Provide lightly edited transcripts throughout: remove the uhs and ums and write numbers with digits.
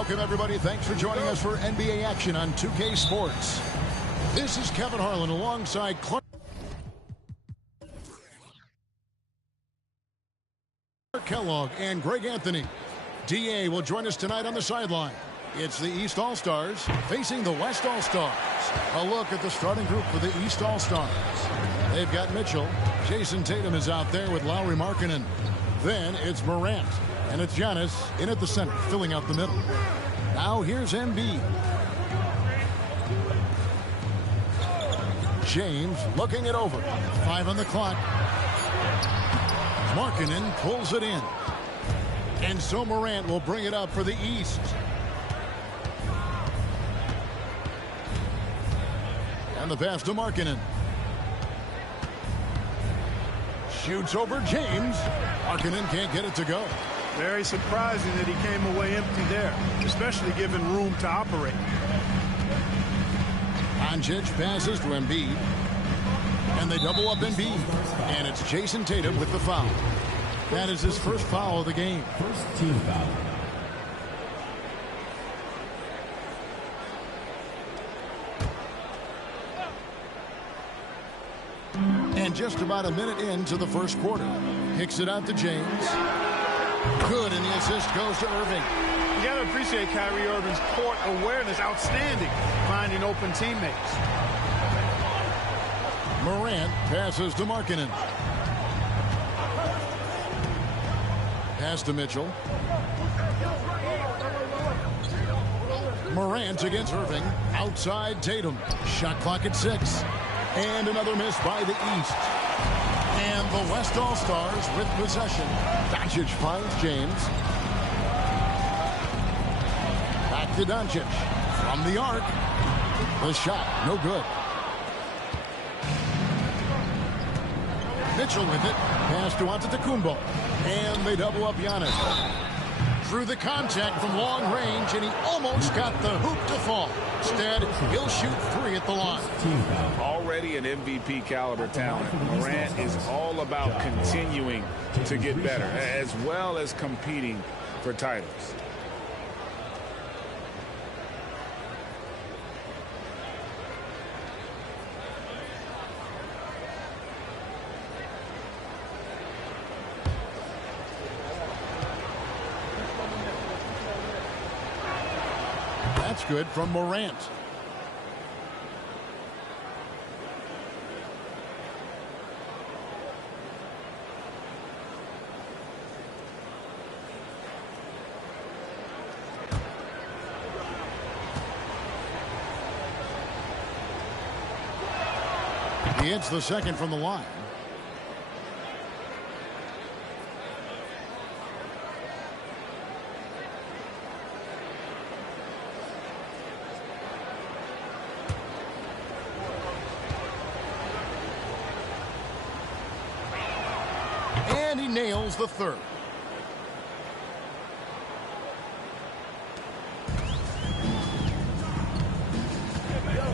Welcome, everybody. Thanks for joining us for NBA action on 2K Sports. This is Kevin Harlan alongside Clark Kellogg and Greg Anthony. DA will join us tonight on the sideline. It's the East All-Stars facing the West All-Stars. A look at the starting group for the East All-Stars. They've got Mitchell. Jason Tatum is out there with Lauri Markkanen. Then it's Morant. And it's Giannis in at the center, filling out the middle. Now here's Embiid. James looking it over. 5 on the clock. Markkanen pulls it in. And so Morant will bring it up for the East. And the pass to Markkanen. Shoots over James. Markkanen can't get it to go. Very surprising that he came away empty there, especially given room to operate. Doncic passes to Embiid. And they double up Embiid. And it's Jason Tatum with the foul. That is his first foul of the game. First team foul. And just about a minute into the first quarter. Kicks it out to James. Good, and the assist goes to Irving. You got to appreciate Kyrie Irving's court awareness. Outstanding. Finding open teammates. Morant passes to Markkanen. Pass to Mitchell. Morant against Irving. Outside Tatum. Shot clock at 6. And another miss by the East. And the West All-Stars with possession. Doncic finds James. Back to Doncic. From the arc. The shot, no good. Mitchell with it. Pass to Antetokounmpo. And they double up Giannis. Through the contact from long range, and he almost got the hoop to fall. Instead, he'll shoot 3 at the line. Already an MVP caliber talent, Morant is all about continuing to get better, as well as competing for titles. That's good from Morant. He hits the second from the line. And he nails the third.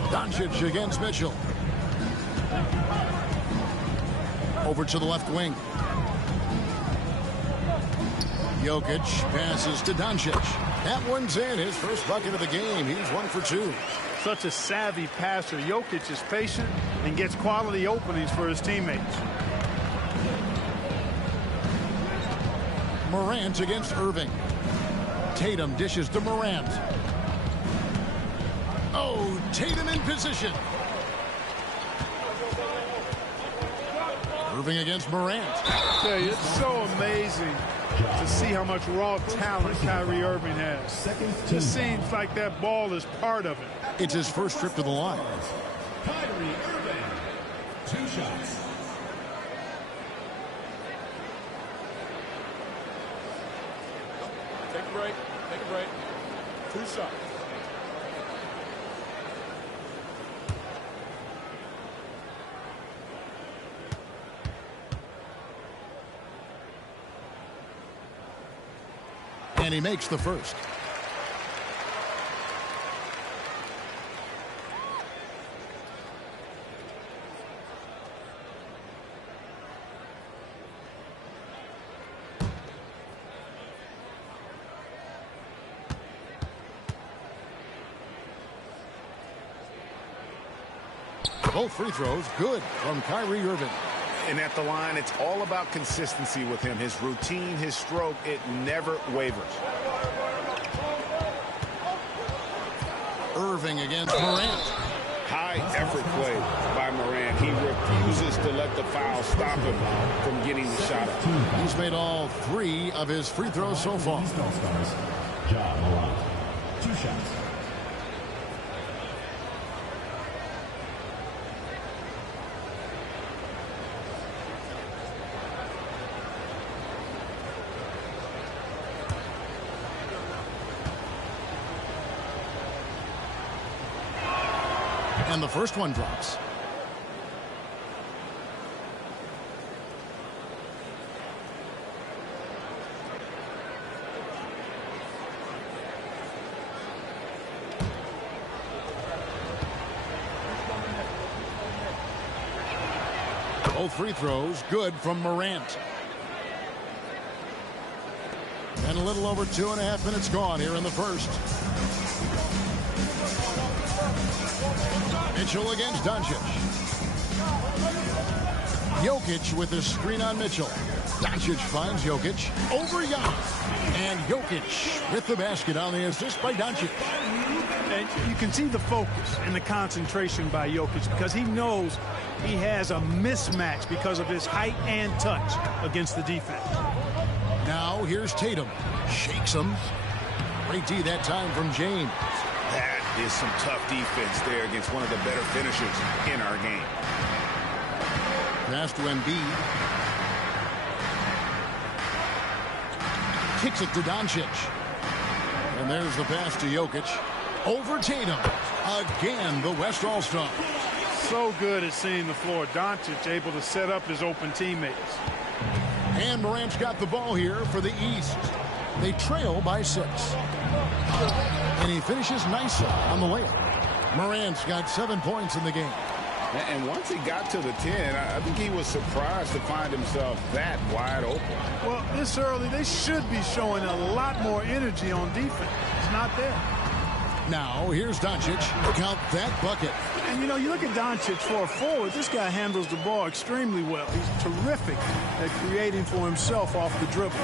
Doncic against Mitchell. Over to the left wing. Jokic passes to Doncic. That one's in, his first bucket of the game. He's 1 for 2. Such a savvy passer. Jokic is patient and gets quality openings for his teammates. Morant against Irving. Tatum dishes to Morant. Oh, Tatum in position. Irving against Morant. I tell you, it's so amazing to see how much raw talent Kyrie Irving has. Just seems like that ball is part of it. It's his first trip to the line. Kyrie Irving. 2 shots. Take a break. Take a break. 2 shots. And he makes the first. Both free throws good from Kyrie Irving. And at the line, it's all about consistency with him. His routine, his stroke, it never wavers. Irving against Morant. High effort play by Morant. He refuses to let the foul stop him from getting the shot up. He's made all 3 of his free throws so far. East All-Stars, Ja Morant. 2 shots. And the first one drops. Both free throws good from Morant. And a little over 2.5 minutes gone here in the first. Mitchell against Doncic. Jokic with the screen on Mitchell. Doncic finds Jokic over Giannis. And Jokic with the basket on the assist by Doncic. And you can see the focus and the concentration by Jokic because he knows he has a mismatch because of his height and touch against the defense. Now here's Tatum. Shakes him. Great D that time from James. That is some tough defense there against one of the better finishers in our game. Pass to Embiid. Kicks it to Doncic. And there's the pass to Jokic. Over Tatum. Again, the West All-Star. So good at seeing the floor. Doncic able to set up his open teammates. And Morant's got the ball here for the East. They trail by 6. And he finishes nicely on the layup. Morant's got 7 points in the game. And once he got to the 10, I think he was surprised to find himself that wide open. Well, this early, they should be showing a lot more energy on defense. It's not there. Now, here's Doncic. Count that bucket. And, you know, you look at Doncic for a forward, this guy handles the ball extremely well. He's terrific at creating for himself off the dribble.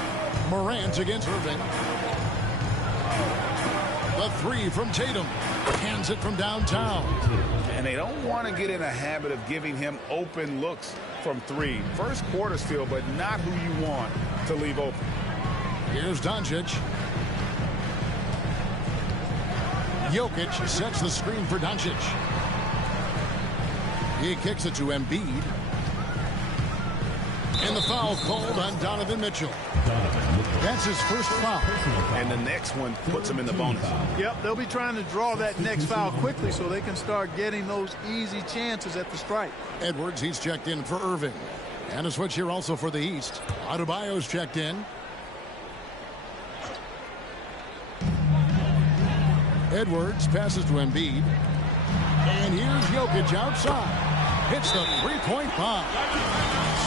Morant against Irving. The 3 from Tatum. Hands it from downtown. And they don't want to get in a habit of giving him open looks from 3. First quarter still, but not who you want to leave open. Here's Doncic. Jokic sets the screen for Doncic. He kicks it to Embiid. And the foul called on Donovan Mitchell. That's his first foul. And the next one puts him in the bonus. Yep, they'll be trying to draw that next foul quickly so they can start getting those easy chances at the stripe. Edwards, he's checked in for Irving. And a switch here also for the East. Adebayo's checked in. Edwards passes to Embiid. And here's Jokic outside. Hits the three-point bomb.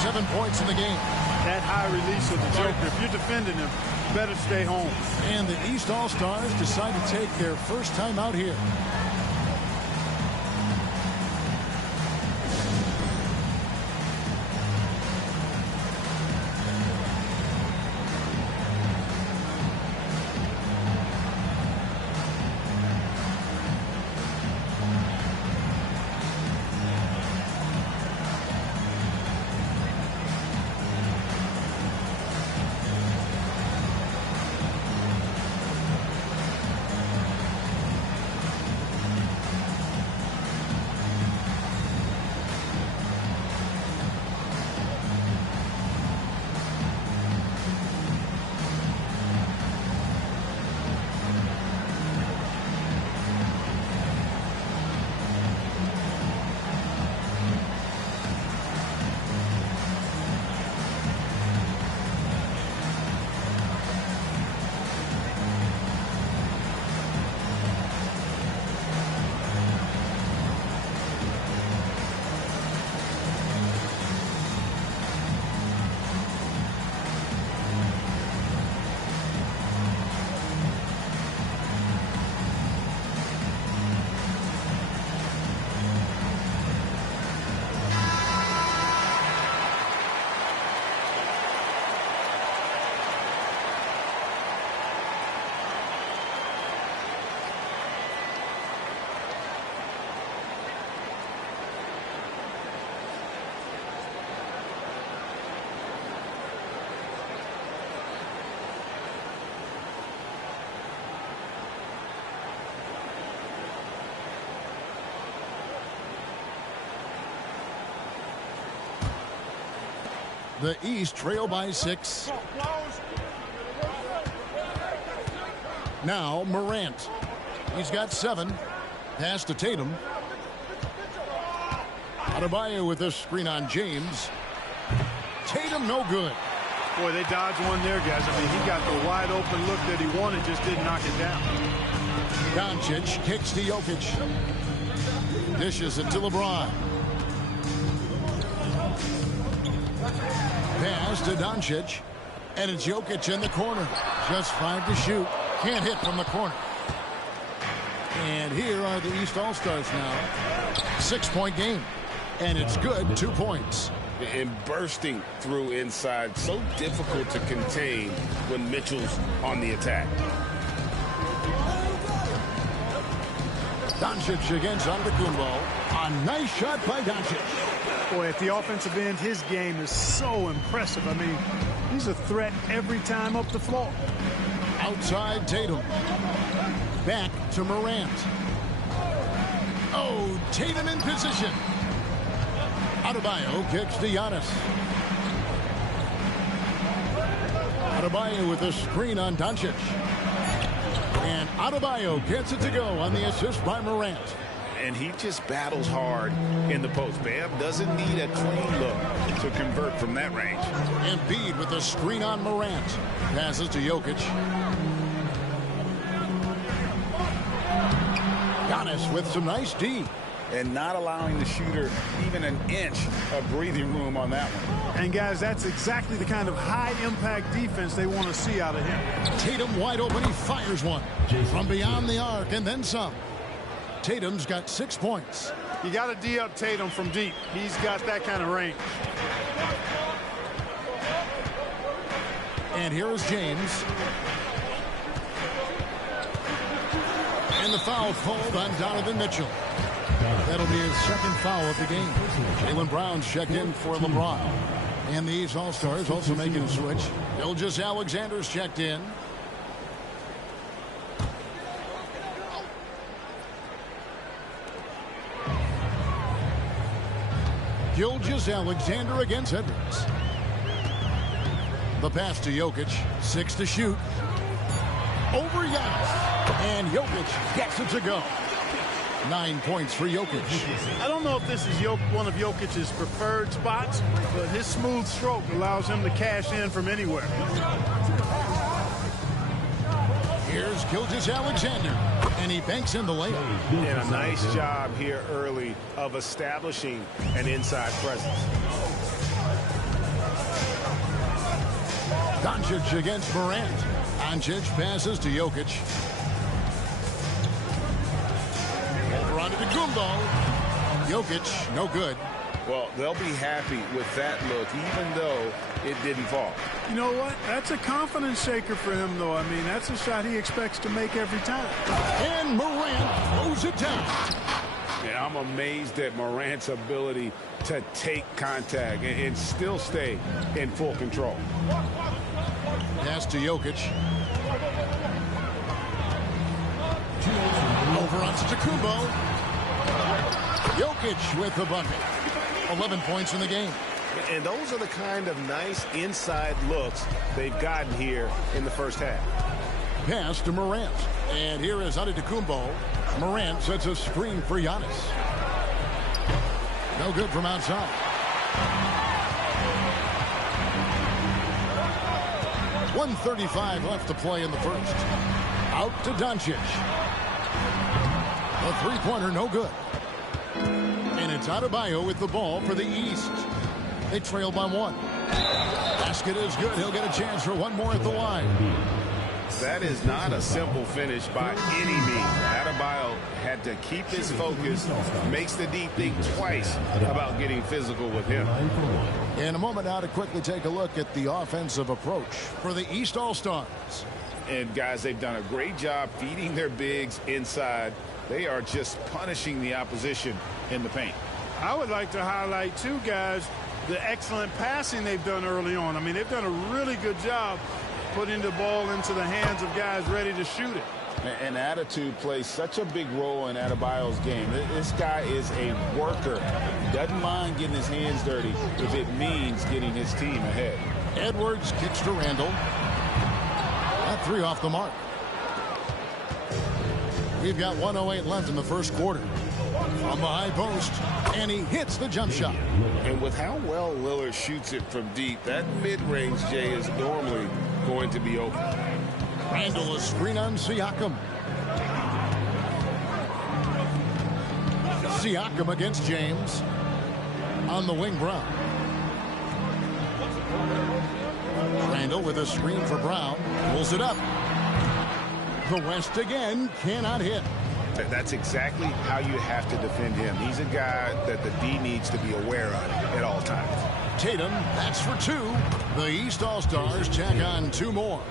7 points in the game. That high release of the Joker, if you're defending him, better stay home. And the East All-Stars decide to take their first time out here. The East trail by 6. Now Morant. He's got 7. Pass to Tatum. Adebayo with a screen on James. Tatum no good. Boy, they dodged one there, guys. I mean, he got the wide open look that he wanted, just didn't knock it down. Doncic kicks to Jokic. Dishes it to LeBron. Pass to Doncic. And it's Jokic in the corner. Just 5 to shoot. Can't hit from the corner. And here are the East All-Stars now. 6-point game. And it's good. 2 points. And bursting through inside. So difficult to contain when Mitchell's on the attack. Doncic against Antetokounmpo. A nice shot by Doncic. Boy, at the offensive end, his game is so impressive. I mean, he's a threat every time up the floor. Outside Tatum. Back to Morant. Oh, Tatum in position. Adebayo kicks to Giannis. Adebayo with a screen on Doncic. And Adebayo gets it to go on the assist by Morant. And he just battles hard in the post. Bam doesn't need a clean look to convert from that range. Embiid with a screen on Morant. Passes to Jokic. Giannis with some nice D. And not allowing the shooter even an inch of breathing room on that one. And, guys, that's exactly the kind of high-impact defense they want to see out of him. Tatum wide open. He fires one from beyond the arc and then some. Tatum's got 6 points. You got to D up Tatum from deep. He's got that kind of range. And here is James. And the foul called on Donovan Mitchell. That'll be his 2nd foul of the game. Jaylen Brown's checked in for LeBron. And these All-Stars also making a switch. Gilgeous-Alexander's checked in. Gilgeous-Alexander against Edwards. The pass to Jokic. 6 to shoot. Over Giannis. And Jokic gets it to go. 9 points for Jokic. I don't know if this is one of Jokic's preferred spots, but his smooth stroke allows him to cash in from anywhere. Here's Gilgeous-Alexander, and he banks in the layup. And a nice job here early of establishing an inside presence. Doncic against Morant. Doncic passes to Jokic. Over onto Antetokounmpo. Jokic, no good. Well, they'll be happy with that look, even though it didn't fall. You know what? That's a confidence shaker for him, though. I mean, that's a shot he expects to make every time. And Morant throws it down. Yeah, I'm amazed at Morant's ability to take contact and still stay in full control. Pass to Jokic. Over on Antetokounmpo. Jokic with the bucket. 11 points in the game. And those are the kind of nice inside looks they've gotten here in the first half. Pass to Morant. And here is Antetokounmpo. Morant sets a screen for Giannis. No good from outside. .135 left to play in the first. Out to Doncic. The three-pointer no good. And it's Adebayo with the ball for the East. They trail by 1. Basket is good. He'll get a chance for one more at the line. That is not a simple finish by any means. Adebayo had to keep his focus, makes the D think twice about getting physical with him. In a moment now to quickly take a look at the offensive approach for the East All-Stars. And guys, they've done a great job feeding their bigs inside. They are just punishing the opposition in the paint. I would like to highlight, too, guys, the excellent passing they've done early on. I mean, they've done a really good job putting the ball into the hands of guys ready to shoot it. And attitude plays such a big role in Adebayo's game. This guy is a worker. He doesn't mind getting his hands dirty if it means getting his team ahead. Edwards kicks to Randall. That three off the mark. We've got 1:08 left in the first quarter. From the high post, and he hits the jump shot. And with how well Lillard shoots it from deep, that mid-range, Jay, is normally going to be open. Randall, a screen on Siakam. Siakam against James. On the wing, Brown. Randall with a screen for Brown. Pulls it up. The West again cannot hit. That's exactly how you have to defend him. He's a guy that the D needs to be aware of at all times. Tatum, that's for two. The East All-Stars tack on two more.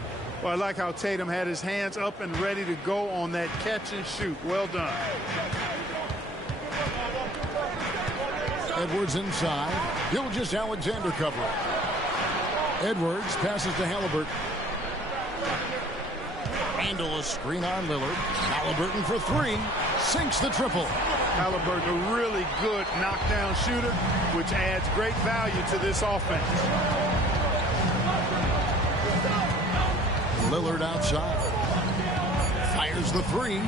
Well, I like how Tatum had his hands up and ready to go on that catch and shoot. Well done. Edwards inside. Gilgeous-Alexander covering. Edwards passes to Halliburton. Randall, a screen on Lillard. Halliburton for three. Sinks the triple. Halliburton, a really good knockdown shooter, which adds great value to this offense. Lillard outside. Fires the three.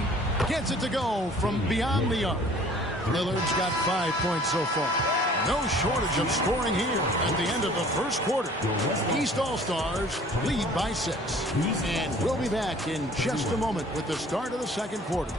Gets it to go from beyond the arc. Lillard's got 5 points so far. No shortage of scoring here at the end of the first quarter. East All-Stars lead by 6. And we'll be back in just a moment with the start of the second quarter.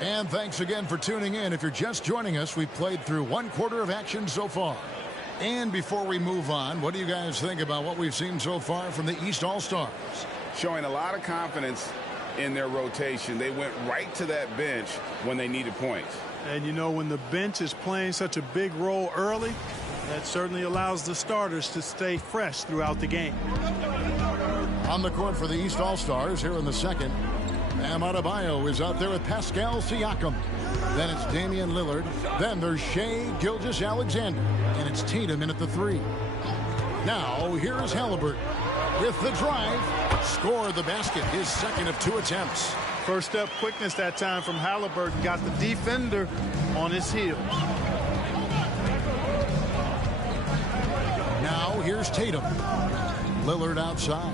And thanks again for tuning in. If you're just joining us, we've played through one quarter of action so far. And before we move on, what do you guys think about what we've seen so far from the East All-Stars? Showing a lot of confidence in their rotation. They went right to that bench when they needed points. And, you know, when the bench is playing such a big role early, that certainly allows the starters to stay fresh throughout the game. On the court for the East All-Stars here in the second, Bam Adebayo is out there with Pascal Siakam. Then it's Damian Lillard. Then there's Shai Gilgeous-Alexander. And it's Tatum in at the three. Now, here is Halliburton with the drive. Scored the basket, his second of 2 attempts. First step quickness that time from Halliburton. Got the defender on his heels. Now, here's Tatum. Lillard outside.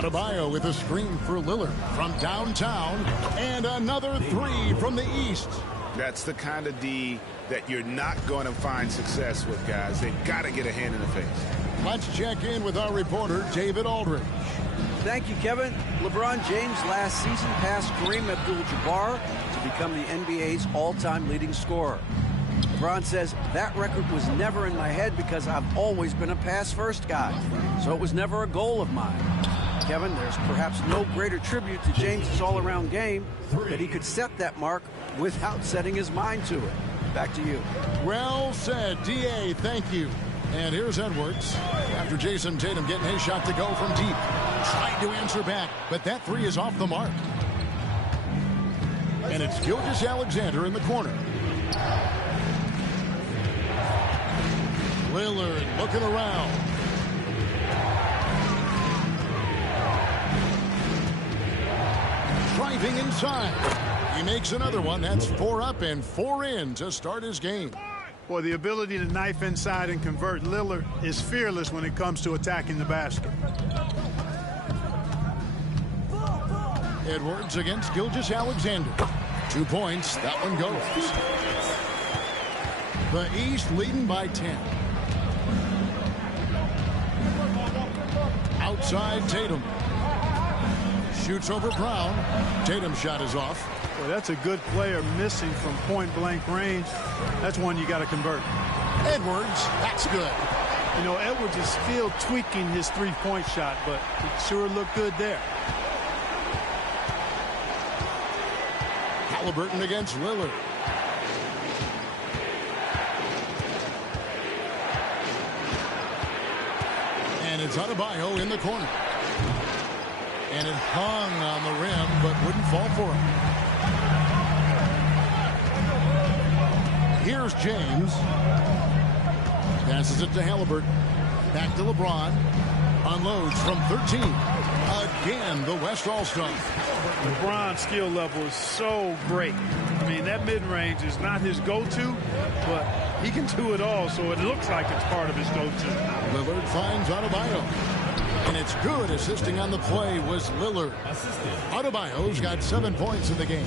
Adebayo with a screen for Lillard from downtown, and another three from the east. That's the kind of D that you're not going to find success with, guys. They've got to get a hand in the face. Let's check in with our reporter, David Aldridge. Thank you, Kevin. LeBron James last season passed Kareem Abdul-Jabbar to become the NBA's all-time leading scorer. LeBron says that record was never in my head because I've always been a pass-first guy, so it was never a goal of mine. Kevin, there's perhaps no greater tribute to James's all-around game that he could set that mark without setting his mind to it. Back to you. Well said, D.A., thank you. And here's Edwards. After Jason Tatum getting his shot to go from deep. Trying to answer back, but that three is off the mark. And it's Gilgeous-Alexander in the corner. Lillard looking around. Driving inside. He makes another one. That's 4 up and 4 in to start his game. Boy, the ability to knife inside and convert Lillard is fearless when it comes to attacking the basket. Edwards against Gilgeous-Alexander. 2 points. That one goes. The East leading by 10. Outside Tatum. Shoots over Brown. Tatum's shot is off. Boy, that's a good player missing from point-blank range. That's one you got to convert. Edwards, that's good. You know, Edwards is still tweaking his three-point shot, but it sure looked good there. Halliburton against Lillard. And it's Adebayo in the corner. And it hung on the rim, but wouldn't fall for him. Here's James. Passes it to Halliburton. Back to LeBron. Unloads from 13. Again, the West All-Star. LeBron's skill level is so great. I mean, that mid-range is not his go-to, but he can do it all, so it looks like it's part of his go-to. Lillard finds Adebayo. And it's good. Assisting on the play was Lillard. Adebayo's got 7 points in the game.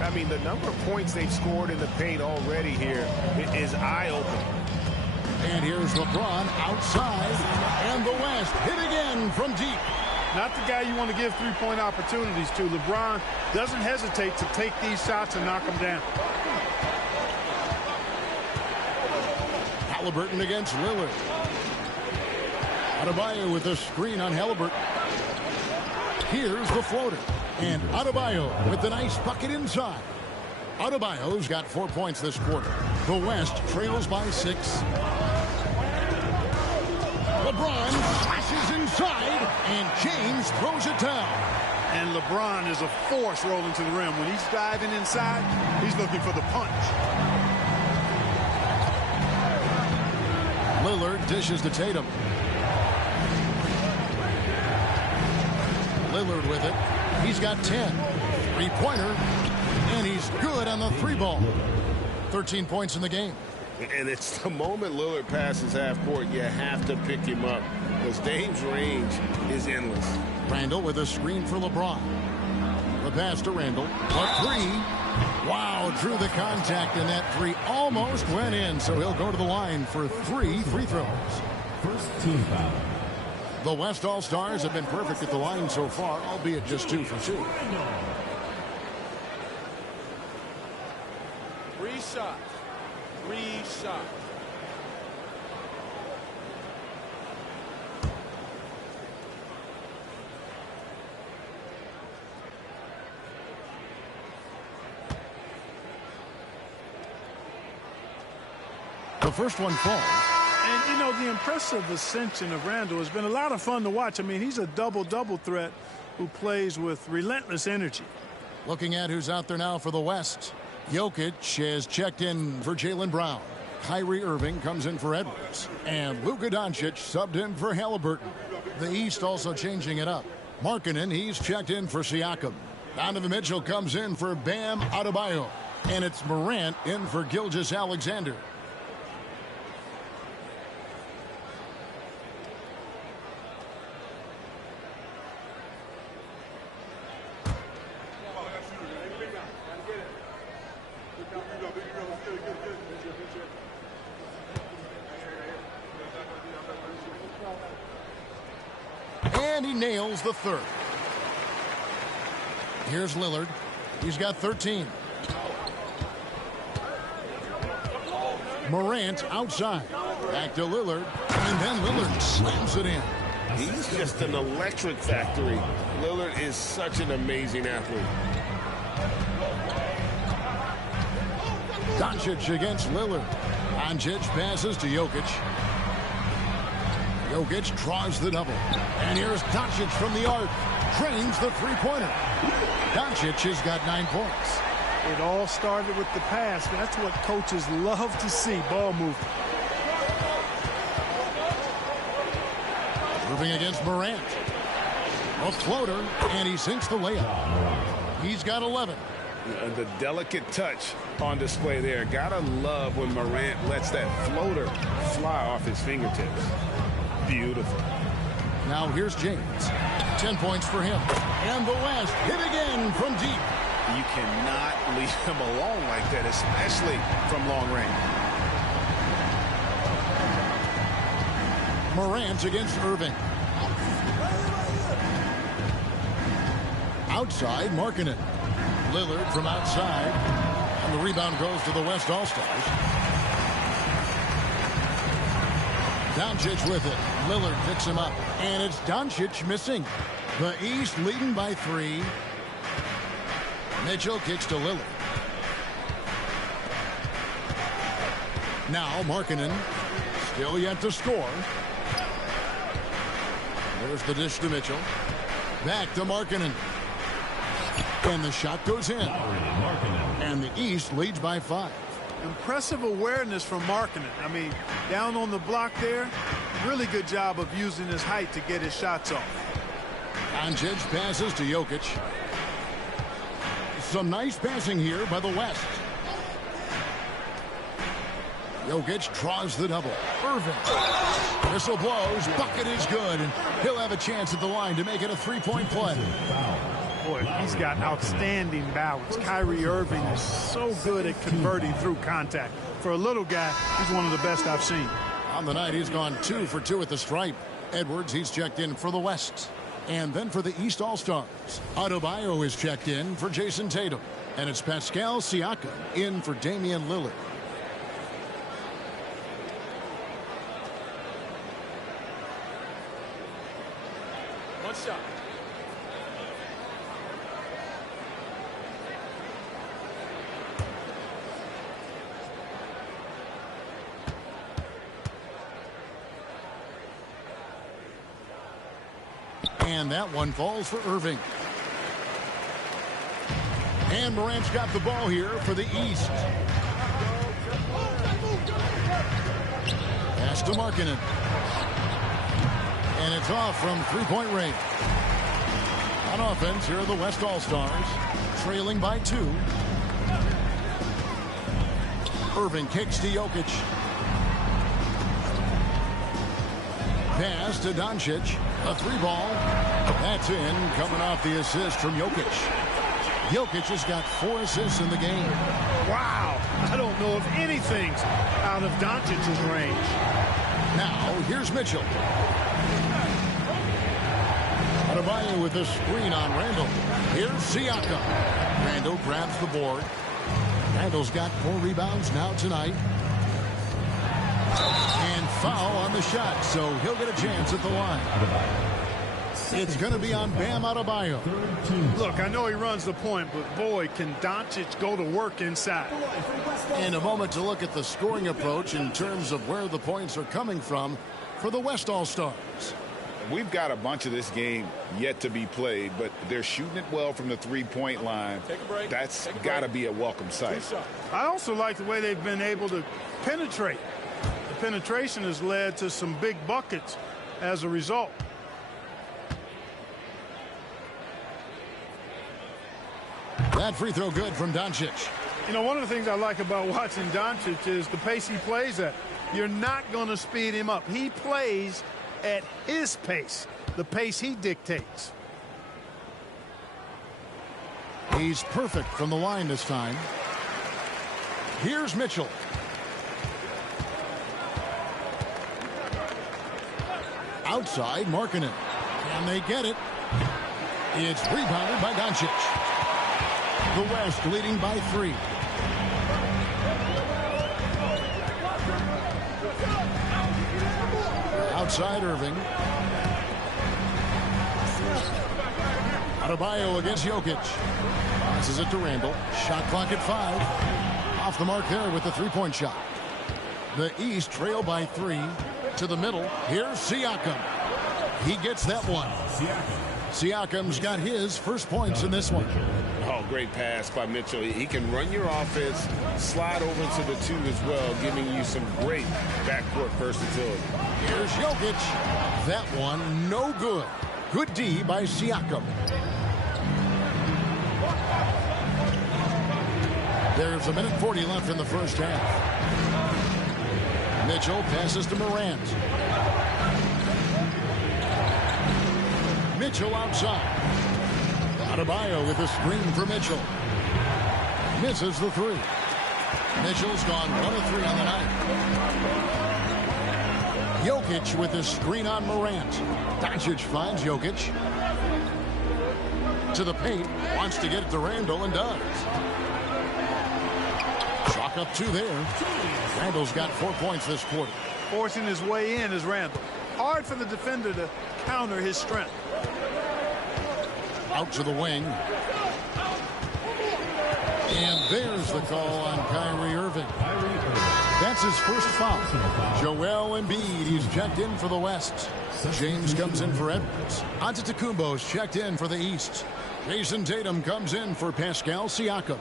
I mean, the number of points they've scored in the paint already here is eye-opening. And here's LeBron outside. And the West hit again from deep. Not the guy you want to give three-point opportunities to. LeBron doesn't hesitate to take these shots and knock them down. Halliburton against Lillard. Adebayo with a screen on Halliburton. Here's the floater. And Adebayo with the nice bucket inside. Adebayo's got 4 points this quarter. The West trails by 6. LeBron flashes inside, and James throws it down. And LeBron is a force rolling to the rim. When he's diving inside, he's looking for the punch. Lillard dishes to Tatum. Lillard with it. He's got 10. Three-pointer, and he's good on the three ball. 13 points in the game. And it's the moment Lillard passes half court, you have to pick him up, because Dame's range is endless. Randall with a screen for LeBron. The pass to Randall. A three. Wow, drew the contact, and that three almost went in, so he'll go to the line for 3 free throws. First team foul. The West All-Stars have been perfect at the line so far, albeit just 2 for 2. 3 shots. 3 shots. The first one falls. And, you know, the impressive ascension of Randall has been a lot of fun to watch. I mean, he's a double-double threat who plays with relentless energy. Looking at who's out there now for the West. Jokic has checked in for Jaylen Brown. Kyrie Irving comes in for Edwards. And Luka Doncic subbed in for Halliburton. The East also changing it up. Markkanen, he's checked in for Siakam. Donovan Mitchell comes in for Bam Adebayo. And it's Morant in for Gilgeous-Alexander. And he nails the third. Here's Lillard. He's got 13. Morant outside. Back to Lillard. And then Lillard slams it in. He's just an electric factory. Lillard is such an amazing athlete. Doncic against Lillard. Doncic passes to Jokic. Jokic draws the double. And here's Doncic from the arc. Drains the three-pointer. Doncic has got 9 points. It all started with the pass. That's what coaches love to see, ball movement. Moving against Morant. A floater, and he sinks the layup. He's got 11. The delicate touch on display there. Gotta love when Morant lets that floater fly off his fingertips. Beautiful. Now here's James. 10 points for him. And the West hit again from deep. You cannot leave him alone like that, especially from long range. Morant against Irving. Outside, Markkanen. Lillard from outside. And the rebound goes to the West All-Stars. Doncic with it. Lillard picks him up. And it's Doncic missing. The East leading by 3. Mitchell kicks to Lillard. Now Markkanen. Still yet to score. There's the dish to Mitchell. Back to Markkanen. And the shot goes in. And the East leads by 5. Impressive awareness from Markkanen. I mean, down on the block there, really good job of using his height to get his shots off. Doncic passes to Jokic. Some nice passing here by the West. Jokic draws the double. Irving. Whistle blows. Bucket is good. And he'll have a chance at the line to make it a 3-point play. Boy, he's got outstanding balance. Kyrie Irving is so good at converting through contact. For a little guy, he's one of the best I've seen. On the night, he's gone 2 for 2 at the stripe. Edwards, he's checked in for the West. And then for the East All-Stars, Adebayo is checked in for Jason Tatum. And it's Pascal Siakam in for Damian Lillard. One shot. And that one falls for Irving. And Morant's got the ball here for the East. Pass to Markkanen. And it's off from 3-point range. On offense, here are the West All-Stars, trailing by 2. Irving kicks to Jokic. Pass to Doncic. A 3-ball. That's in, coming off the assist from Jokic. Jokic has got 4 assists in the game. Wow. I don't know if anything's out of Doncic's range. Now, here's Mitchell. Adebayo with a screen on Randall. Here's Siakam. Randall grabs the board. Randall's got 4 rebounds now tonight. And foul on the shot, so he'll get a chance at the line. It's going to be on Bam Adebayo. Look, I know he runs the point, but boy, can Doncic go to work inside. And a moment to look at the scoring approach in terms of where the points are coming from for the West All-Stars. We've got a bunch of this game yet to be played, but they're shooting it well from the 3-point line. That's got to be a welcome sight. I also like the way they've been able to penetrate. The penetration has led to some big buckets as a result. That free throw good from Doncic. You know, one of the things I like about watching Doncic is the pace he plays at. You're not going to speed him up. He plays at his pace, the pace he dictates. He's perfect from the line this time. Here's Mitchell. Outside, Markkanen. Can they get it? It's rebounded by Doncic. The West leading by 3. Outside Irving. Adebayo against Jokic. Passes it to Randall. Shot clock at 5. Off the mark there with the 3-point shot. The East trail by 3. To the middle. Here's Siakam. He gets that one. Siakam's got his first points in this one. Oh, great pass by Mitchell. He can run your offense, slide over to the 2 as well, giving you some great backcourt versatility. Here's Jokic. That one, no good. Good D by Siakam. There's 1:40 left in the first half. Mitchell passes to Morant. Mitchell outside. Adebayo with a screen for Mitchell. Misses the 3. Mitchell's gone 1 of 3 on the night. Jokic with a screen on Morant. Doncic finds Jokic. To the paint. Wants to get it to Randall and does. Chalk up 2 there. Randall's got 4 points this quarter. forcing his way in is Randall. Hard for the defender to counter his strength. Out to the wing. And there's the call on Kyrie Irving. That's his first foul. Joel Embiid, he's checked in for the West. James comes in for Edwards. Antetokounmpo's checked in for the East. Jason Tatum comes in for Pascal Siakam.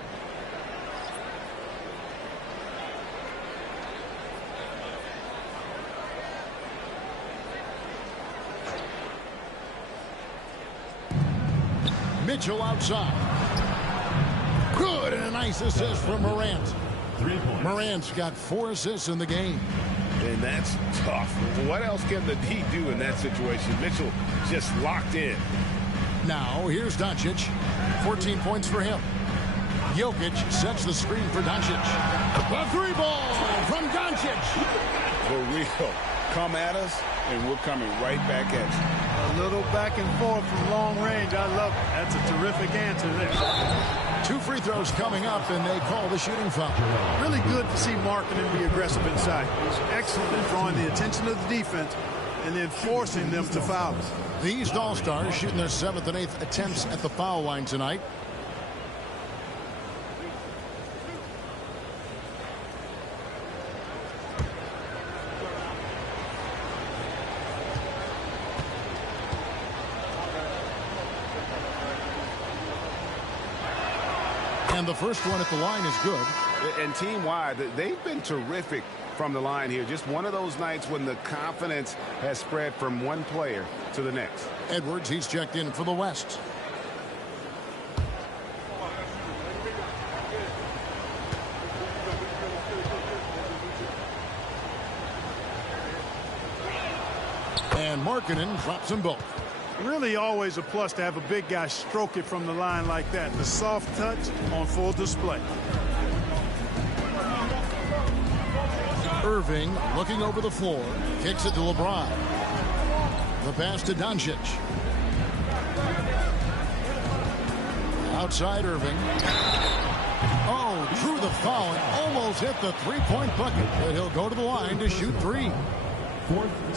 Mitchell outside. Good, and a nice assist from Morant. Morant's got 4 assists in the game. And that's tough. What else can the D do in that situation? Mitchell just locked in. Now, here's Doncic. 14 points for him. Jokic sets the screen for Doncic. The 3-ball from Doncic. For real. Come at us, and we're coming right back at you. A little back and forth from long range. I love it. That's a terrific answer there. 2 free throws coming up, and they call the shooting foul. Really good to see Markkanen be aggressive inside. He's excellent at drawing the attention of the defense and then forcing them to foul. The East All-Stars shooting their 7th and 8th attempts at the foul line tonight. And the first one at the line is good. And team-wide, they've been terrific from the line here. Just one of those nights when the confidence has spread from one player to the next. Edwards, he's checked in for the West. And Markkanen drops them both. Really always a plus to have a big guy stroke it from the line like that. The soft touch on full display. Irving looking over the floor. Kicks it to LeBron. The pass to Doncic. Outside Irving. Oh, drew the foul and almost hit the 3-point bucket. But he'll go to the line to shoot 3.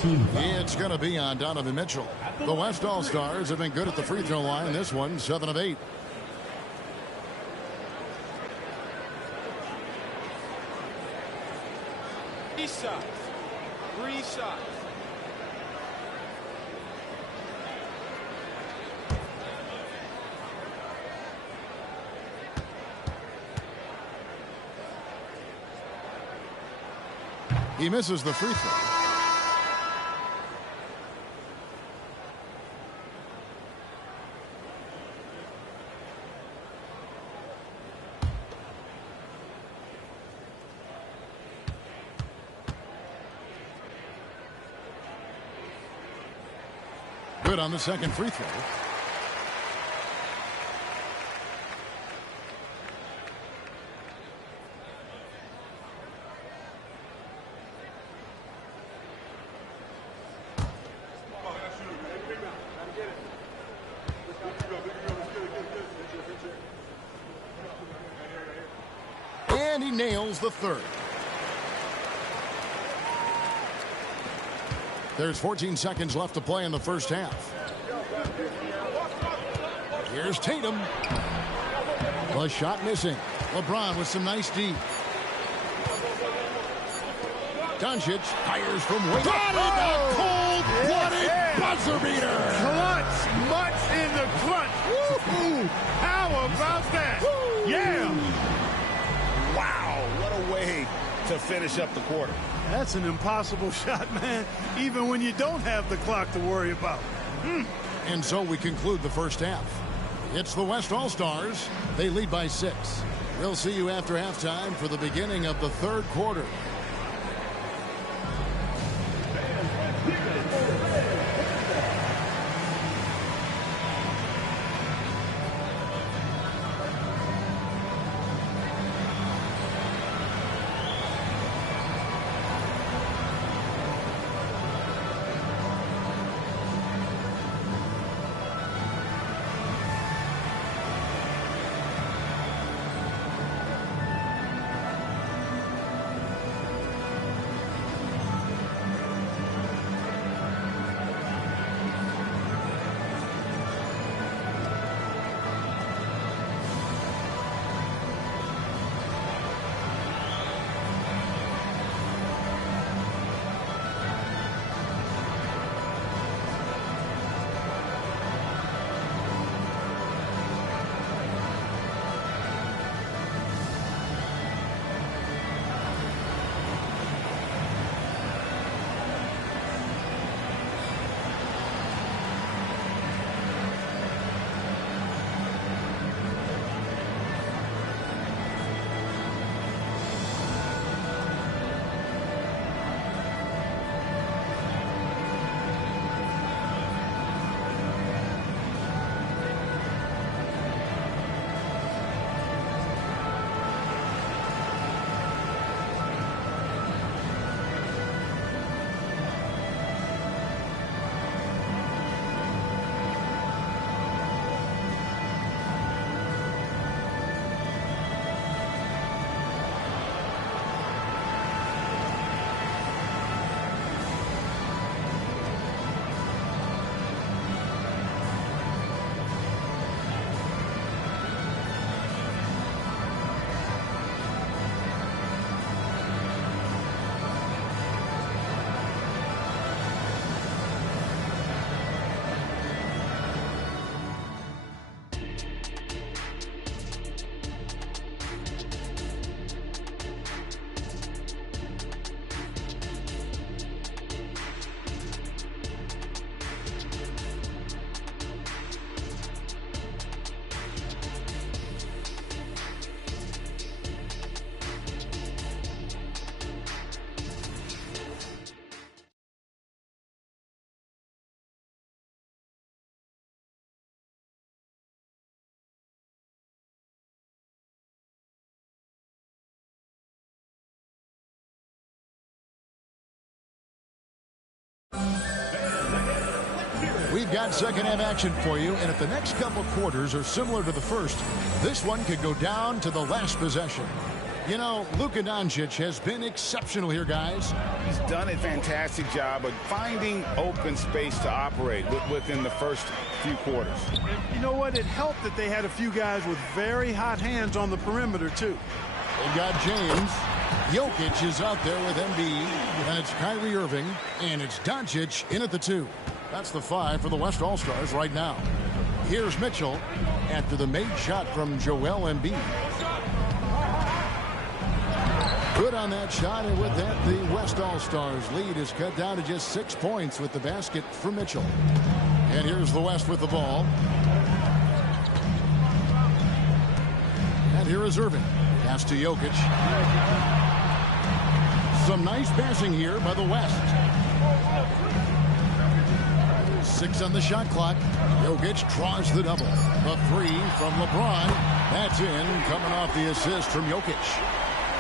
It's going to be on Donovan Mitchell. The West All-Stars have been good at the free throw line. This one, 7 of 8. Three shots. 3 shots. He misses the free throw. Good on the second free throw. And he nails the third. There's 14 seconds left to play in the first half. Here's Tatum. The shot missing. LeBron with some nice D. Doncic fires from way. Got it! A cold-blooded buzzer beater. Clutch, much in the clutch. Woo-hoo. How about that? Woo. Yeah. Wow, what a way to finish up the quarter. That's an impossible shot, man, even when you don't have the clock to worry about. And so we conclude the first half. It's the West All-Stars. They lead by 6. We'll see you after halftime for the beginning of the third quarter. We've got second half action for you, and if the next couple quarters are similar to the first, this one could go down to the last possession. You know, Luka Doncic has been exceptional here, guys. He's done a fantastic job of finding open space to operate within the first few quarters. And you know what? It helped that they had a few guys with very hot hands on the perimeter, too. They've got James. Jokic is out there with Embiid, and it's Kyrie Irving, and it's Doncic in at the 2. That's the 5 for the West All-Stars right now. Here's Mitchell after the made shot from Joel Embiid. Good on that shot, and with that, the West All-Stars lead is cut down to just 6 points with the basket for Mitchell. And here's the West with the ball. And here is Irving. Pass to Jokic. Some nice passing here by the West. 6 on the shot clock. Jokic draws the double. The 3 from LeBron. That's in, coming off the assist from Jokic.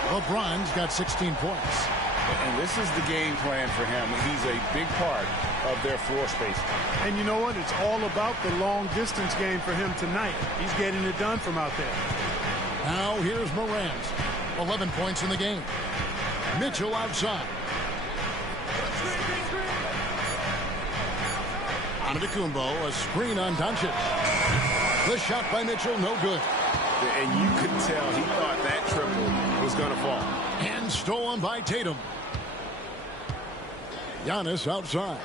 LeBron's got 16 points. And this is the game plan for him. He's a big part of their floor space. And you know what? It's all about the long distance game for him tonight. He's getting it done from out there. Now here's Morant. 11 points in the game. Mitchell outside. Antetokounmpo, a screen on Doncic. The shot by Mitchell, no good. And you could tell he thought that triple was going to fall. And stolen by Tatum. Giannis outside.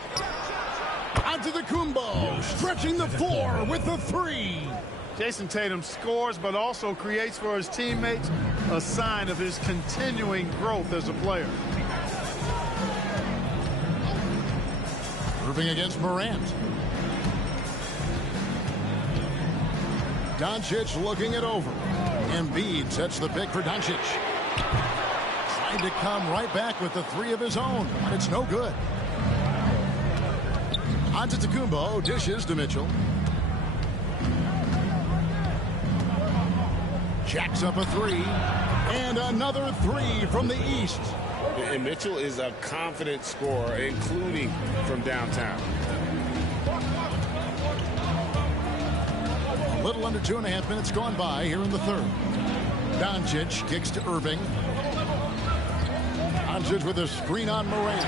Antetokounmpo stretching the floor with the 3. Jason Tatum scores, but also creates for his teammates a sign of his continuing growth as a player. Irving against Morant. Doncic looking it over. Embiid sets the pick for Doncic. Trying to come right back with the 3 of his own, but it's no good. Antetokounmpo dishes to Mitchell. Jacks up a 3. And another 3 from the East. And Mitchell is a confident scorer, including from downtown. A little under 2.5 minutes gone by here in the third. Doncic kicks to Irving. Doncic with a screen on Morant.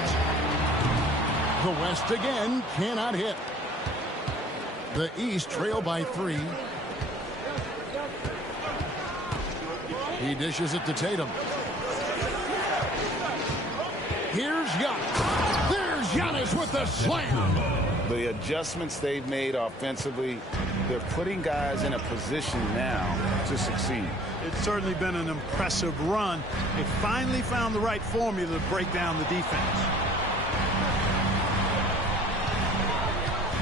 The West again cannot hit. The East trail by 3. He dishes it to Tatum. Here's Giannis. There's Giannis with the slam. The adjustments they've made offensively, they're putting guys in a position now to succeed. It's certainly been an impressive run. They finally found the right formula to break down the defense.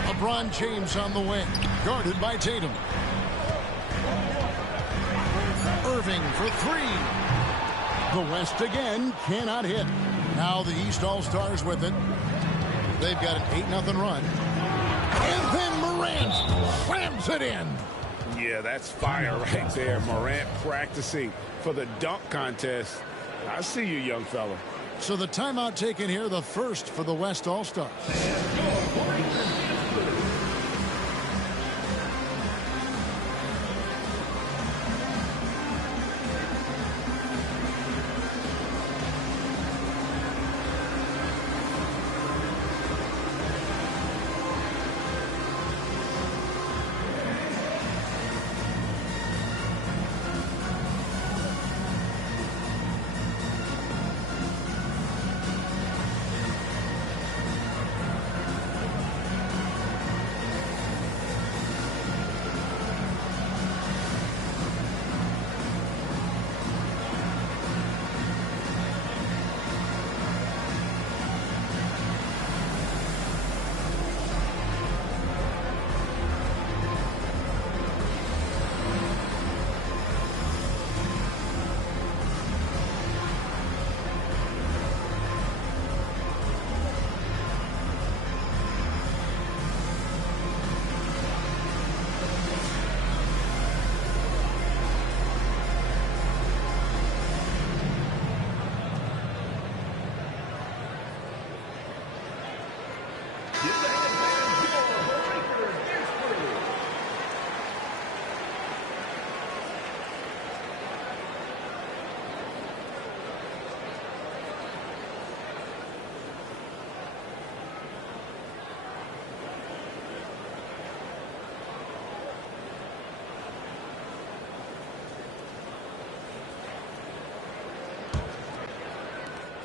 LeBron James on the wing, guarded by Tatum. Irving for 3. The West again cannot hit. Now the East All-Stars with it. They've got an 8-0 run. And then Morant slams it in. Yeah, that's fire right there. Morant practicing for the dunk contest. I see you, young fella. So the timeout taken here, the first for the West All-Stars.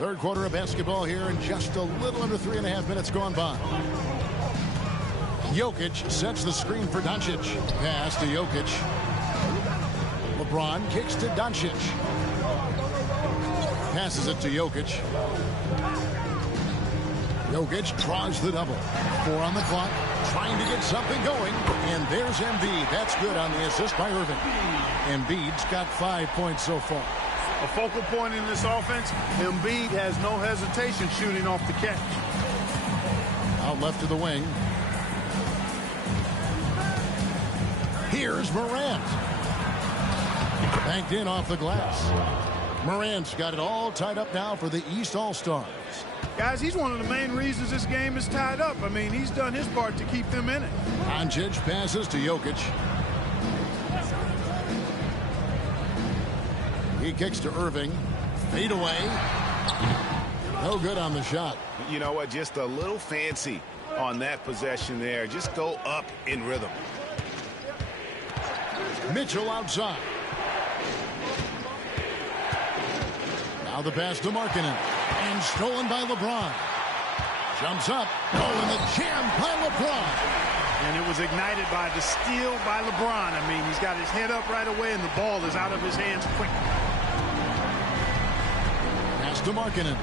Third quarter of basketball here, and just a little under 3.5 minutes gone by. Jokic sets the screen for Doncic. Pass to Jokic. LeBron kicks to Doncic. Passes it to Jokic. Jokic draws the double. 4 on the clock. Trying to get something going. And there's Embiid. That's good on the assist by Irving. Embiid's got 5 points so far. A focal point in this offense, Embiid has no hesitation shooting off the catch. Out left to the wing. Here's Morant. Banked in off the glass. Morant's got it all tied up now for the East All-Stars. Guys, he's one of the main reasons this game is tied up. I mean, he's done his part to keep them in it. Doncic passes to Jokic. He kicks to Irving. Fade away. No good on the shot. You know what? Just a little fancy on that possession there. Just go up in rhythm. Mitchell outside. Now the pass to Markkanen. And stolen by LeBron. Jumps up. Oh, and the jam by LeBron. And it was ignited by the steal by LeBron. I mean, he's got his head up right away, and the ball is out of his hands quick. Pass to Markkanen.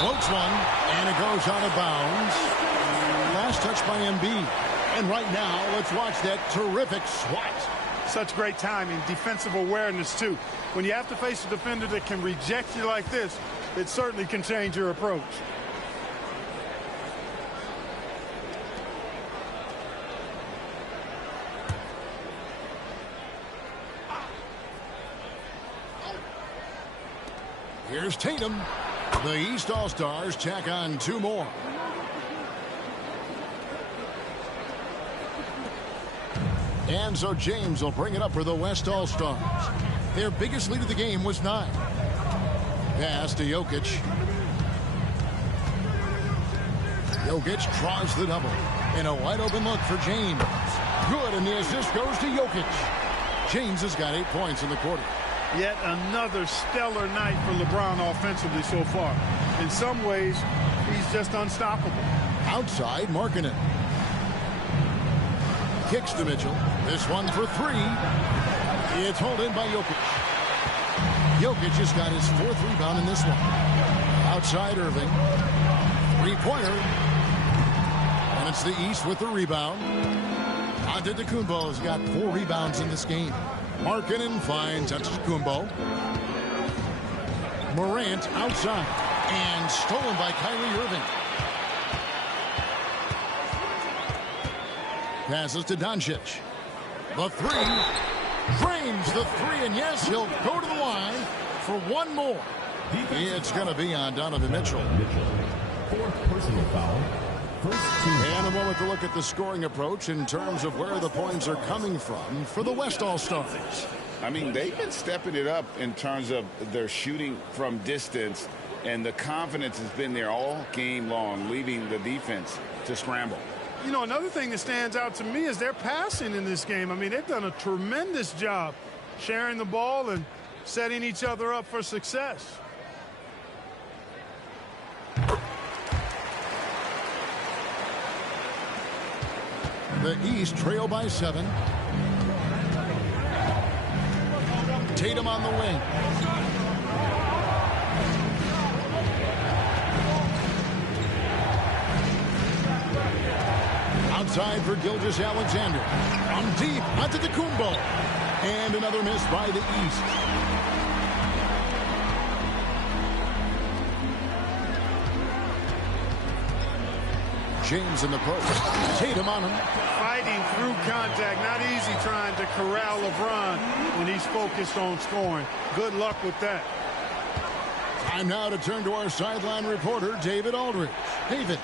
Floats one, and it goes out of bounds. Last touch by Embiid. And right now, let's watch that terrific swat. Such great timing, defensive awareness, too. When you have to face a defender that can reject you like this, it certainly can change your approach. Here's Tatum. The East All-Stars tack on 2 more. And so James will bring it up for the West All-Stars. Their biggest lead of the game was 9. Pass to Jokic. Jokic draws the double. And a wide open look for James. Good, and the assist goes to Jokic. James has got 8 points in the quarter. Yet another stellar night for LeBron offensively so far. In some ways, he's just unstoppable. Outside, Markkanen. Kicks to Mitchell. This one for 3. It's hauled in by Jokic. Jokic has got his 4th rebound in this one. Outside, Irving. 3-pointer. And it's the East with the rebound. Antetokounmpo's got 4 rebounds in this game. Markkanen finds Antetokounmpo. Morant outside. And stolen by Kyrie Irving. Passes to Doncic. The 3. Frames the 3, and yes, he'll go to the line for 1 more. It's going to be on Donovan Mitchell. 4th personal foul. First team. And a moment to look at the scoring approach in terms of where the points are coming from for the West All-Stars. I mean, they've been stepping it up in terms of their shooting from distance, and the confidence has been there all game long, leaving the defense to scramble. You know, another thing that stands out to me is their passing in this game. I mean, they've done a tremendous job sharing the ball and setting each other up for success. The East trail by 7. Tatum on the wing. Outside for Gilgeous-Alexander. From deep, Antetokounmpo. And another miss by the East. James in the post. Tatum on him. Fighting through contact. Not easy trying to corral LeBron when he's focused on scoring. Good luck with that. Time now to turn to our sideline reporter, David Aldridge. David.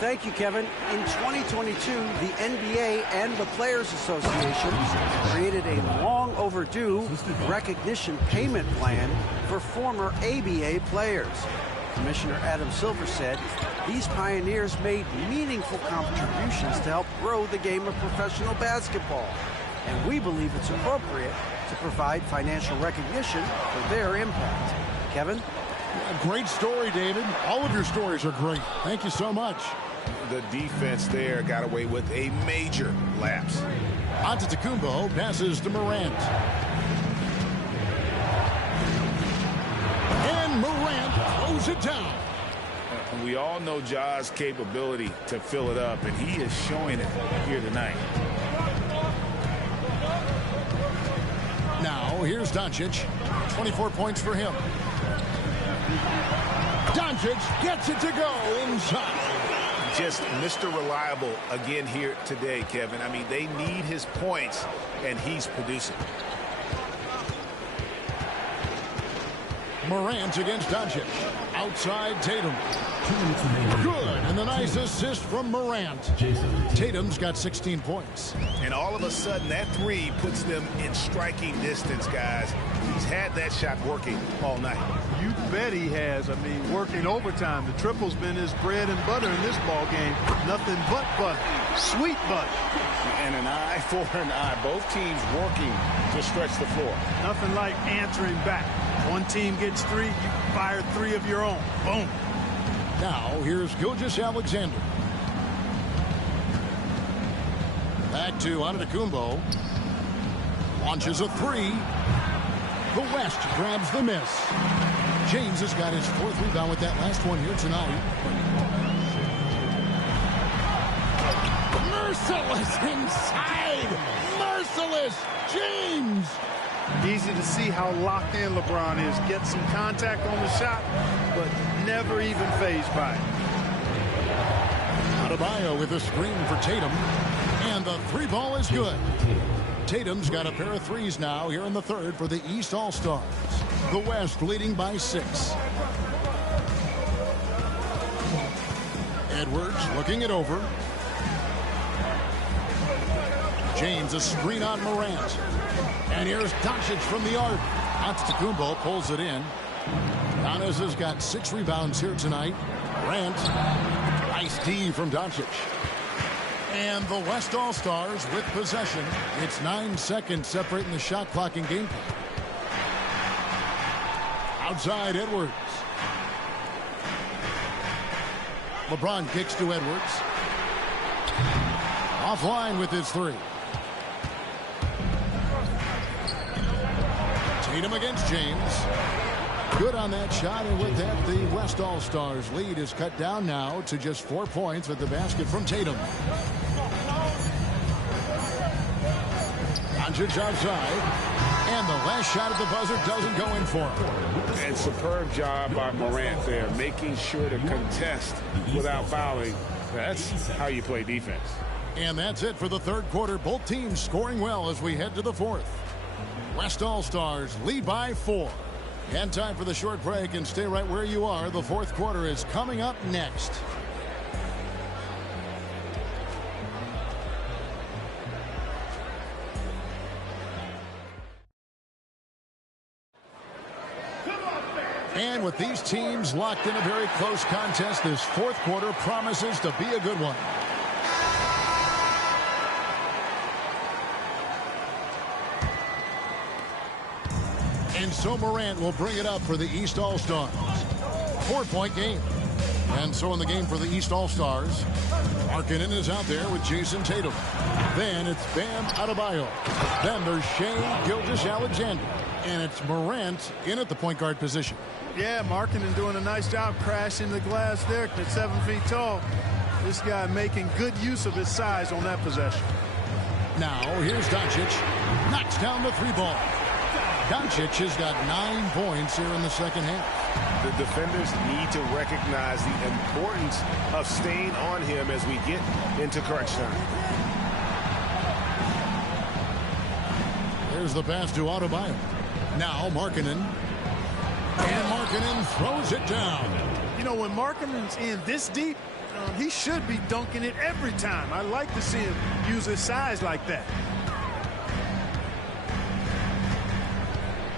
Thank you, Kevin. In 2022, the NBA and the Players Association created a long overdue recognition payment plan for former ABA players. Commissioner Adam Silver said these pioneers made meaningful contributions to help grow the game of professional basketball. And we believe it's appropriate to provide financial recognition for their impact. Kevin? Great story, David. All of your stories are great. Thank you so much. The defense there got away with a major lapse. Antetokounmpo passes to Morant. And Morant throws it down. We all know Ja's capability to fill it up, and he is showing it here tonight. Now, here's Doncic. 24 points for him. Doncic gets it to go inside. Just Mr. Reliable again here today, Kevin. I mean, they need his points, and he's producing. Morant against Doncic. Outside Tatum. Good, and the nice assist from Morant. Tatum's got 16 points. And all of a sudden, that three puts them in striking distance, guys. He's had that shot working all night. You bet he has. I mean, working overtime. The triple's been his bread and butter in this ball game. Nothing but butter. Sweet butter. And an eye for an eye. Both teams working to stretch the floor. Nothing like answering back. One team gets three, you fire three of your own. Boom. Now, here's Gilgeous-Alexander. Back to Antetokounmpo. Launches a three. The West grabs the miss. James has got his fourth rebound with that last one here tonight. Merciless inside. Merciless. James. Easy to see how locked in LeBron is. Gets some contact on the shot, but never even fazed by it. Adebayo with a screen for Tatum. And the three ball is good. Tatum's got a pair of threes now here in the third for the East All-Stars. The West leading by 6. Edwards looking it over. James a screen on Morant. And here's Doncic from the arc. Antetokounmpo pulls it in. Giannis has got 6 rebounds here tonight. Morant. Nice D from Doncic. And the West All-Stars with possession. It's 9 seconds separating the shot clock and game clock. Outside Edwards. LeBron kicks to Edwards. Offline with his three. Tatum against James. Good on that shot, and with that, the West All-Stars lead is cut down now to just 4 points with the basket from Tatum. Doncic outside, and the last shot at the buzzer doesn't go in for him. And superb job by Morant there, making sure to contest without fouling. That's how you play defense. And that's it for the third quarter. Both teams scoring well as we head to the fourth. West All-Stars lead by 4. And time for the short break, and stay right where you are. The fourth quarter is coming up next. And with these teams locked in a very close contest, this fourth quarter promises to be a good one. And so Morant will bring it up for the East All-Stars. 4-point game. And so in the game for the East All-Stars, Markkanen is out there with Jason Tatum. Then it's Bam Adebayo. Then there's Shai Gilgeous-Alexander. And it's Morant in at the point guard position. Yeah, Markkanen doing a nice job crashing the glass there at 7 feet tall. This guy making good use of his size on that possession. Now, here's Doncic. Knocks down the three ball. Doncic has got 9 points here in the second half. The defenders need to recognize the importance of staying on him as we get into crunch time. There's the pass to Adebayo. Now Markkanen. And Markkanen throws it down. You know, when Markkanen's in this deep, he should be dunking it every time. I like to see him use his size like that.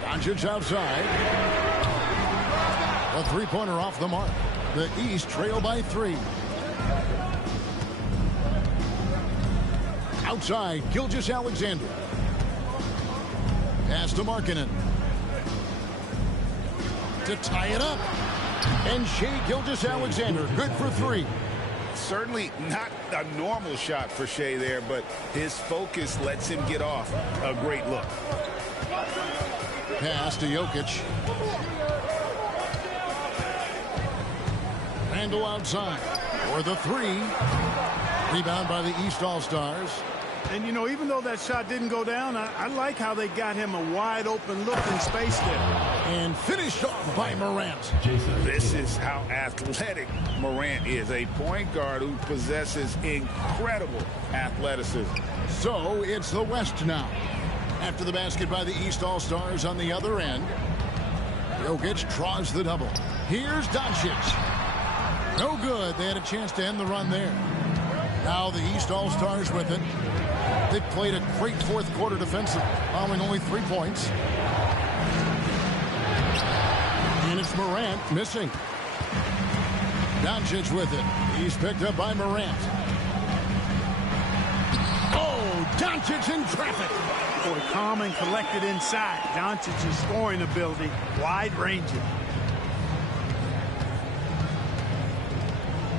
Doncic outside. A three-pointer off the mark. The East trail by 3. Outside, Gilgeous-Alexander. Pass to Markkanen. To tie it up. And Shai Gilgeous-Alexander, good for 3. Certainly not a normal shot for Shai there, but his focus lets him get off a great look. Pass to Jokic. Randle outside for the 3. Rebound by the East All-Stars. And, you know, even though that shot didn't go down, I like how they got him a wide-open look in space there. And finished off by Morant. This is how athletic Morant is, a point guard who possesses incredible athleticism. So it's the West now. After the basket by the East All-Stars on the other end. Jokic draws the double. Here's Doncic. No good. They had a chance to end the run there. Now the East All-Stars with it. They played a great fourth quarter defensive, allowing only 3 points. And it's Morant missing. Doncic with it. He's picked up by Morant. Oh, Doncic in traffic. Boy, calm and collected inside. Doncic's scoring ability, wide-ranging.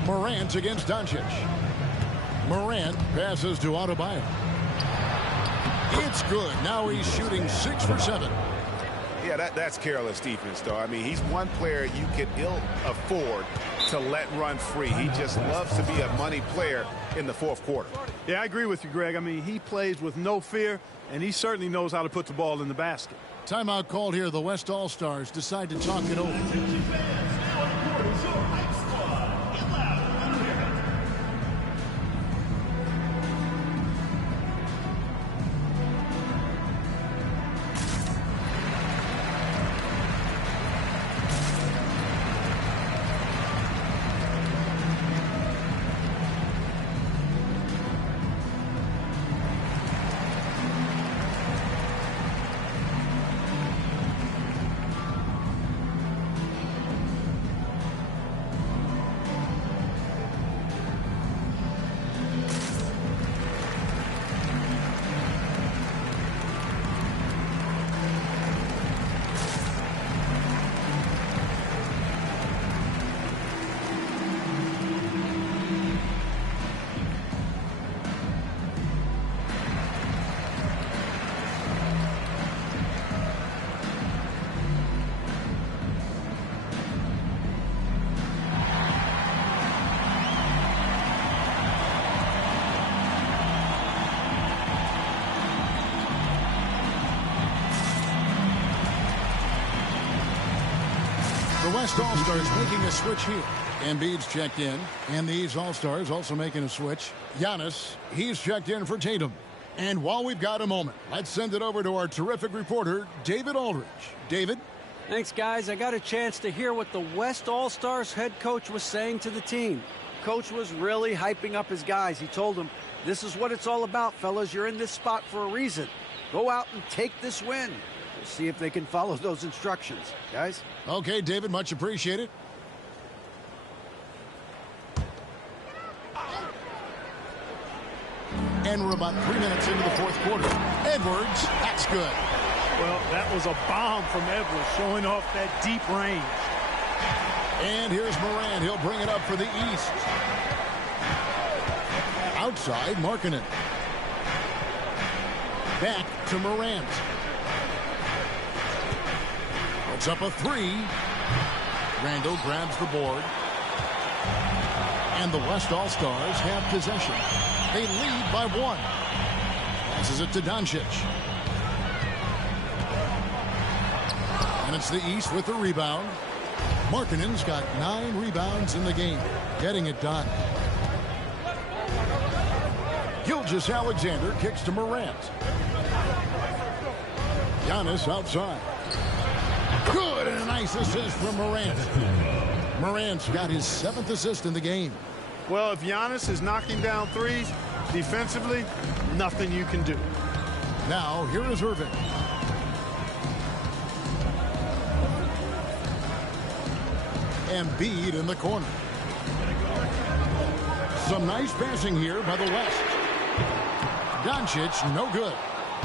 Morant against Doncic. Morant passes to Adebayo. It's good. Now he's shooting 6 for 7. Yeah, that's careless defense, though. I mean, he's one player you can ill afford to let run free. He just loves to be a money player in the fourth quarter. Yeah, I agree with you, Greg. I mean, he plays with no fear, and he certainly knows how to put the ball in the basket. Timeout called here. The West All-Stars decide to talk it over. The West All-Stars making a switch here. Embiid's checked in. And these All-Stars also making a switch. Giannis, he's checked in for Tatum. And while we've got a moment, let's send it over to our terrific reporter, David Aldridge. David? Thanks, guys. I got a chance to hear what the West All-Stars head coach was saying to the team. Coach was really hyping up his guys. He told them, this is what it's all about, fellas. You're in this spot for a reason. Go out and take this win. We'll see if they can follow those instructions. Guys? Okay, David, much appreciated. And we're about 3 minutes into the fourth quarter. Edwards, that's good. Well, that was a bomb from Edwards, showing off that deep range. And here's Morant. He'll bring it up for the East. Outside, Markkanen. Back to Morant. Puts up a 3. Randle grabs the board. And the West All-Stars have possession. They lead by 1. Passes it to Doncic. And it's the East with the rebound. Markkanen's got 9 rebounds in the game. Getting it done. Gilgeous-Alexander kicks to Morant. Giannis outside. Good, and a nice assist from Morant. Morant's got his 7th assist in the game. Well, if Giannis is knocking down threes, defensively, nothing you can do. Now, here is Irving. Embiid in the corner. Some nice passing here by the West. Doncic, no good.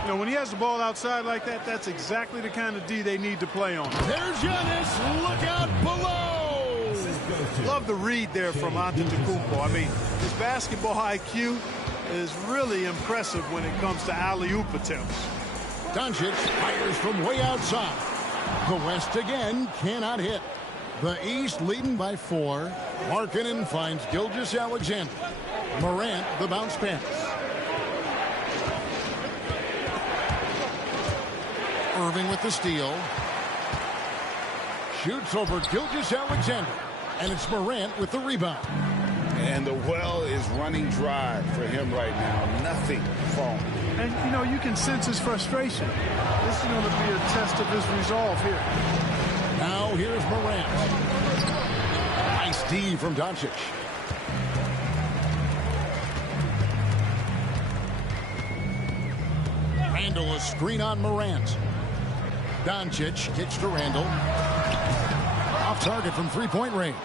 You know, when he has the ball outside like that, that's exactly the kind of D they need to play on. There's Giannis. Look out below. Love the read there from Antetokounmpo. I mean, his basketball IQ is really impressive when it comes to alley-oop attempts. Doncic fires from way outside. The West again cannot hit. The East leading by 4. Markkanen finds Gilgeous-Alexander. Morant the bounce pass. Irving with the steal. Shoots over Gilgeous-Alexander. And it's Morant with the rebound. And the well is running dry for him right now. Nothing falling. And, you know, you can sense his frustration. This is going to be a test of his resolve here. Now here's Morant. Nice D from Doncic. Randall a screen on Morant. Doncic kicks to Randall. Off target from three-point range.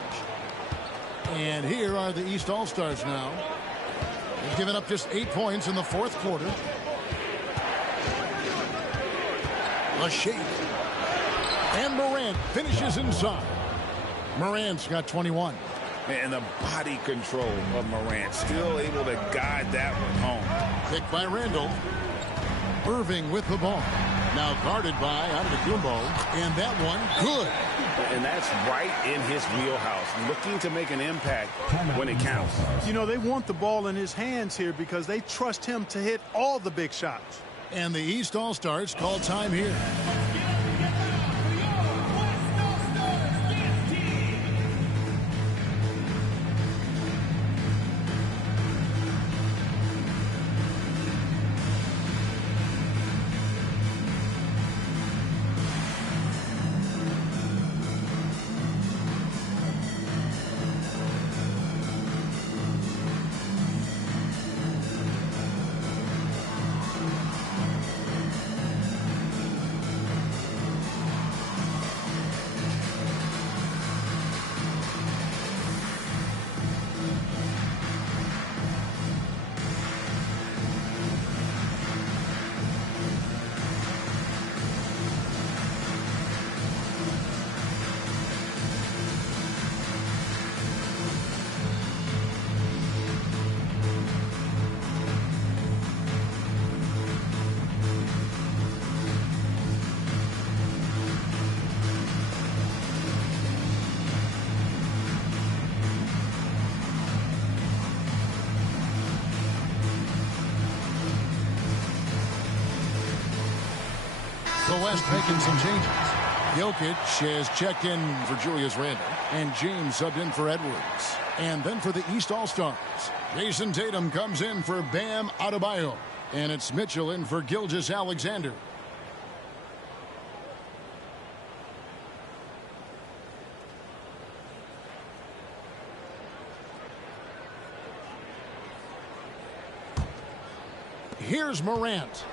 And here are the East All-Stars now. They've given up just 8 points in the fourth quarter. A shake. And Morant finishes inside. Morant's got 21. And the body control of Morant, still able to guide that one home. Picked by Randall. Irving with the ball. Now guarded by Antetokounmpo. And that one, good. And that's right in his wheelhouse, looking to make an impact when it counts. You know, they want the ball in his hands here because they trust him to hit all the big shots. And the East All-Stars call time here. The West making some changes. Jokic has checked in for Julius Randle, and James subbed in for Edwards. And then for the East All-Stars, Jason Tatum comes in for Bam Adebayo, and it's Mitchell in for Gilgeous-Alexander. Here's Morant.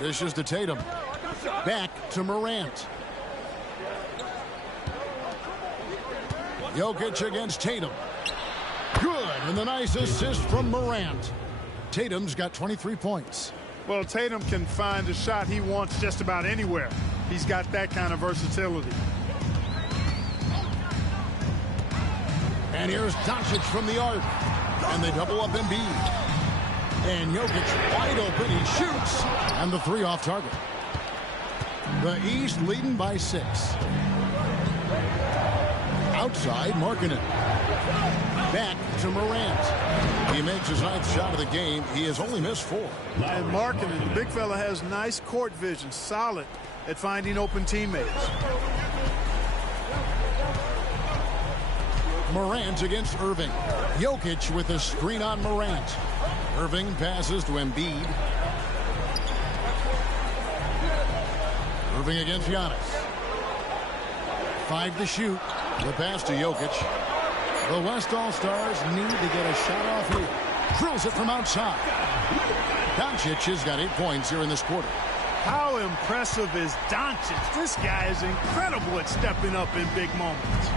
This is to Tatum. Back to Morant. Jokic against Tatum. Good, and the nice assist from Morant. Tatum's got 23 points. Well, Tatum can find a shot he wants just about anywhere. He's got that kind of versatility. And here's Doncic from the arc. And they double up Embiid. And Jokic wide open. He shoots. And the three off target. The East leading by 6. Outside, Markkanen. Back to Morant. He makes his 9th shot of the game. He has only missed 4. And Markkanen, the big fella, has nice court vision. Solid at finding open teammates. Morant against Irving. Jokic with a screen on Morant. Irving passes to Embiid. Irving against Giannis. 5 to shoot. The pass to Jokic. The West All-Stars need to get a shot off here. Drills it from outside. Doncic has got 8 points here in this quarter. How impressive is Doncic? This guy is incredible at stepping up in big moments.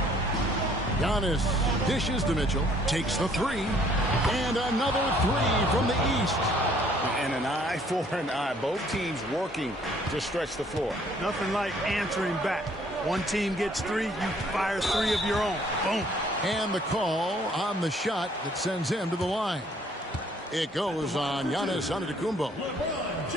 Giannis dishes to Mitchell, takes the 3, and another 3 from the East. And an eye for an eye. Both teams working to stretch the floor. Nothing like answering back. One team gets 3, you fire 3 of your own. Boom. And the call on the shot that sends him to the line. It goes on Giannis Antetokounmpo.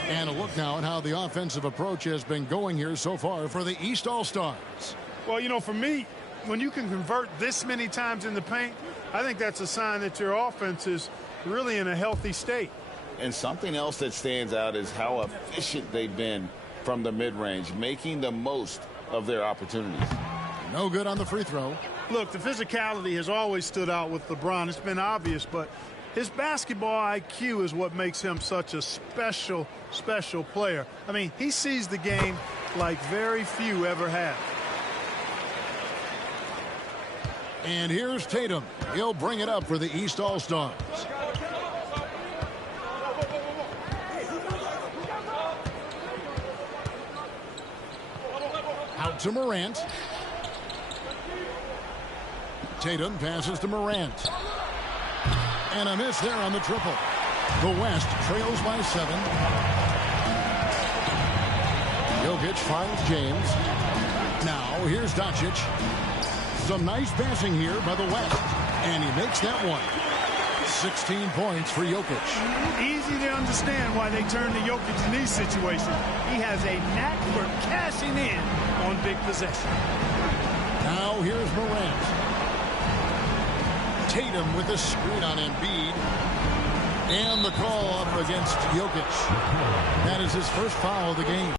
And a look now at how the offensive approach has been going here so far for the East All-Stars. Well, you know, for me, when you can convert this many times in the paint, I think that's a sign that your offense is really in a healthy state. And something else that stands out is how efficient they've been from the mid-range, making the most of their opportunities. No good on the free throw. Look, the physicality has always stood out with LeBron. It's been obvious, but his basketball IQ is what makes him such a special player. I mean, he sees the game like very few ever have. And here's Tatum. He'll bring it up for the East All-Stars. Out to Morant. Tatum passes to Morant. And a miss there on the triple. The West trails by 7. Jokic finds James. Now here's Doncic. Some nice passing here by the West. And he makes that one. 16 points for Jokic. Easy to understand why they turn to Jokic in these situations. He has a knack for cashing in on big possession. Now here's Morant. Tatum with a screen on Embiid. And the call up against Jokic. That is his first foul of the game.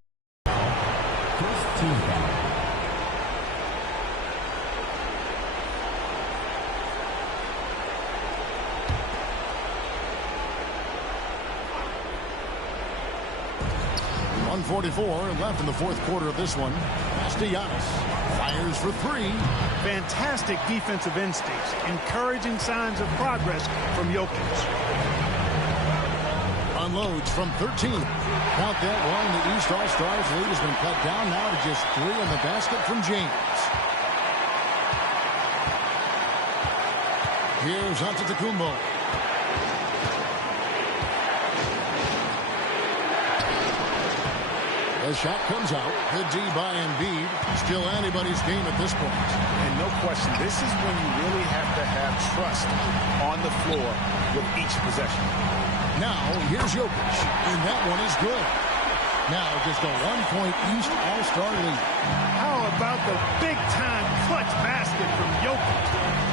First team foul. .144 left in the fourth quarter of this one. Pass to Giannis. Fires for 3. Fantastic defensive instincts. Encouraging signs of progress from Jokic. Unloads from 13. Count that one. The East All-Stars lead has been cut down now to just 3 in the basket from James. Here's Antetokounmpo. The shot comes out. Good D by Embiid. Still anybody's game at this point. And no question, this is when you really have to have trust on the floor with each possession. Now, here's Jokic. And that one is good. Now, just a 1-point East All-Star lead. How about the big-time clutch basket from Jokic?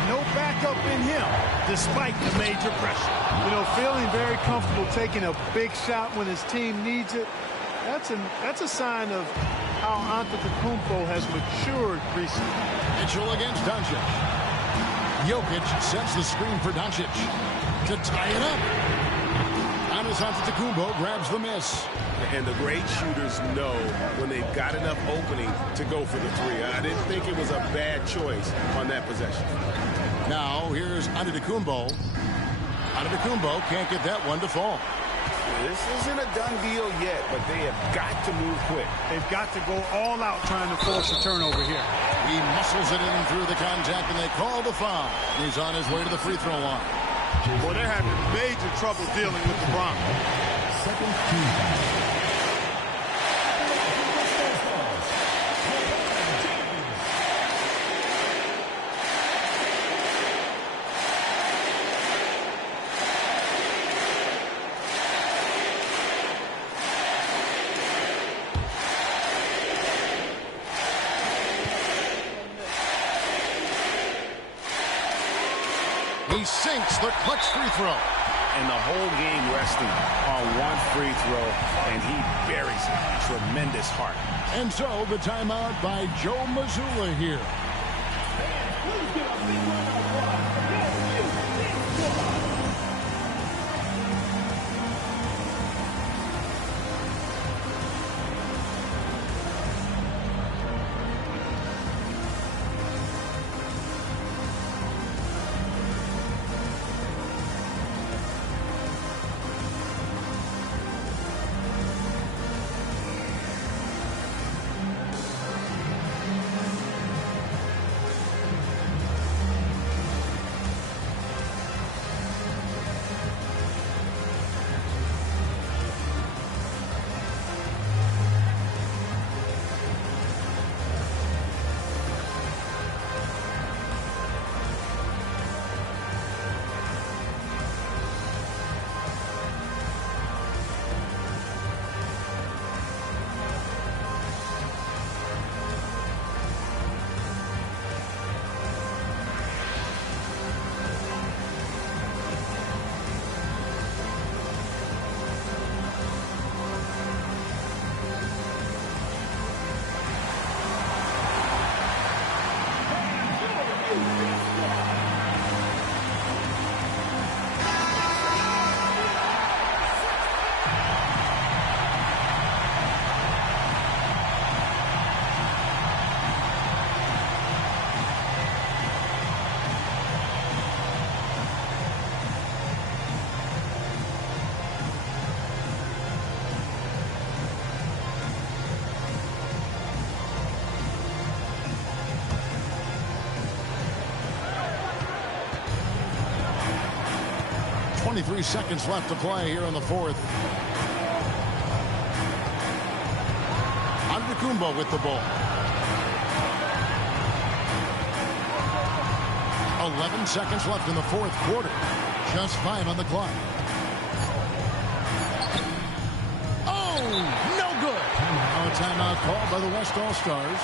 No backup in him, despite the major pressure. You know, feeling very comfortable taking a big shot when his team needs it. That's a sign of how Antetokounmpo has matured recently. Mitchell against Doncic. Jokic sets the screen for Doncic to tie it up. Giannis Antetokounmpo grabs the miss. And the great shooters know when they've got enough opening to go for the 3. I didn't think it was a bad choice on that possession. Now here's Antetokounmpo. Antetokounmpo can't get that one to fall. This isn't a done deal yet, but they have got to move quick. They've got to go all out trying to force a turnover here. He muscles it in through the contact, and they call the foul. He's on his way to the free throw line. Boy, they're having major trouble dealing with LeBron. Second team foul. He sinks the clutch free throw. And the whole game resting on one free throw, and he buries it. Tremendous heart. And so the timeout by Joe Mazzulla here. 23 seconds left to play here in the fourth. Antetokounmpo with the ball. 11 seconds left in the fourth quarter. Just 5 on the clock. Oh, no good. Now a timeout called by the West All-Stars.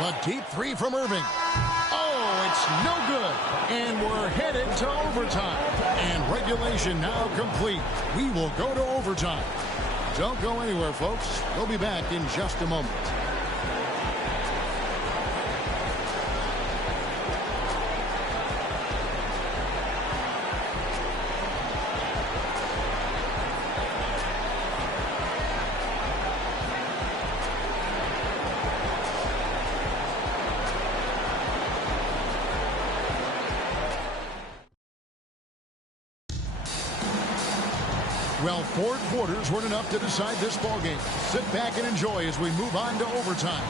A deep three from Irving. Oh, it's no good. And we're headed to overtime. And regulation now complete. We will go to overtime. Don't go anywhere, folks. We'll be back in just a moment. Well, 4 quarters weren't enough to decide this ballgame. Sit back and enjoy as we move on to overtime.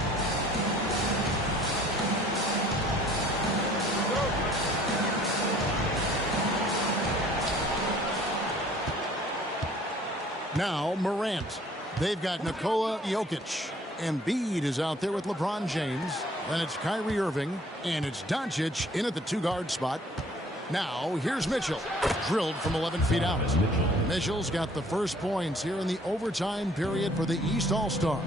Now, Morant. They've got Nikola Jokic. Embiid is out there with LeBron James. Then it's Kyrie Irving. And it's Doncic in at the 2-guard spot. Now, here's Mitchell. Drilled from 11 feet out. Mitchell's got the first points here in the overtime period for the East All-Stars.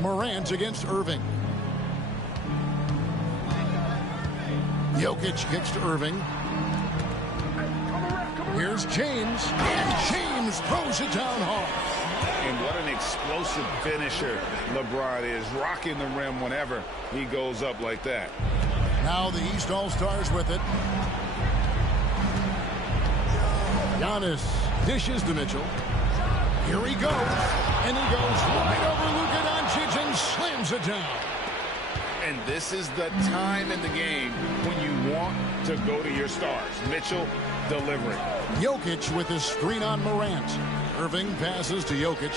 Morant against Irving. Jokic kicks to Irving. Here's James. And James throws it down hard. And what an explosive finisher LeBron is, rocking the rim whenever he goes up like that. Now the East All-Stars with it. Giannis dishes to Mitchell. Here he goes. And he goes right over Luka Doncic and slams it down. And this is the time in the game when you want to go to your stars. Mitchell delivering. Jokic with his screen on Morant. Irving passes to Jokic.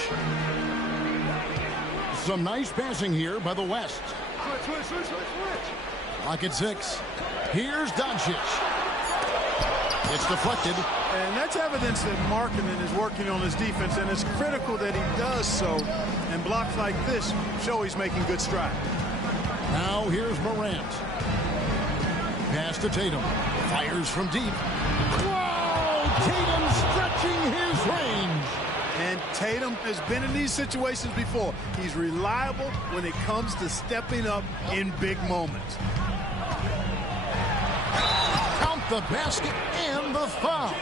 Some nice passing here by the West. Lock at 6. Here's Doncic. It's deflected. And that's evidence that Markkanen is working on his defense, and it's critical that he does so. And blocks like this show he's making good strides. Now here's Morant. Pass to Tatum. Fires from deep. Whoa! Tatum stretching his range. And Tatum has been in these situations before. He's reliable when it comes to stepping up in big moments. Count the basket and the foul.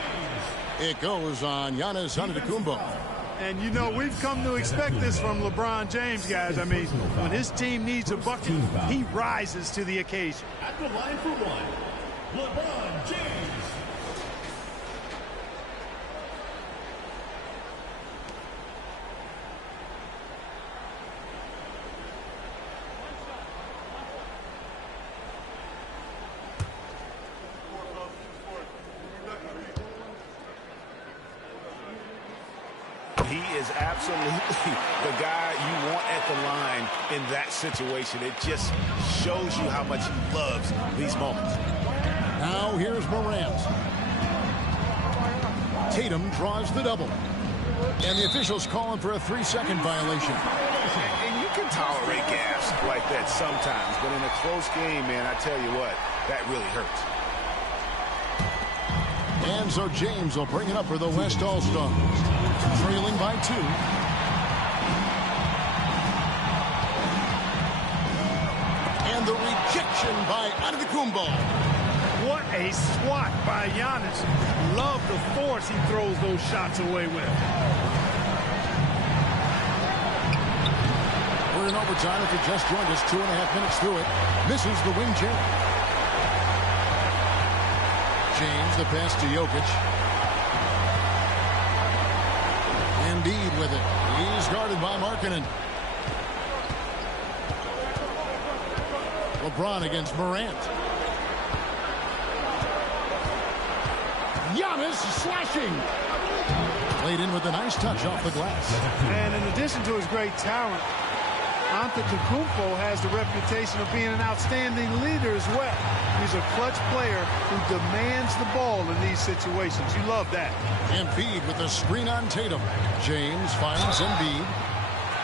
It goes on Giannis Antetokounmpo. And, you know, we've come to expect this from LeBron James, guys. I mean, when his team needs a bucket, he rises to the occasion. At the line for one, LeBron James. He is absolutely the guy you want at the line in that situation. It just shows you how much he loves these moments. Now here's Morant. Tatum draws the double. And the officials calling for a 3-second violation. And you can tolerate gas like that sometimes, but in a close game, man, I tell you what, that really hurts. And so James will bring it up for the West All-Stars. Trailing by 2. And the rejection by Antetokounmpo. What a swat by Giannis. Love the force he throws those shots away with. We're in overtime. If you just joined us, 2.5 minutes through it. Misses the wing jam. James, the pass to Jokic. Embiid with it. He's guarded by Markkanen. LeBron against Morant. Giannis slashing. Played in with a nice touch off the glass. And in addition to his great talent, Antetokounmpo has the reputation of being an outstanding leader as well. He's a clutch player who demands the ball in these situations. You love that. Embiid with the screen on Tatum. James finds Embiid.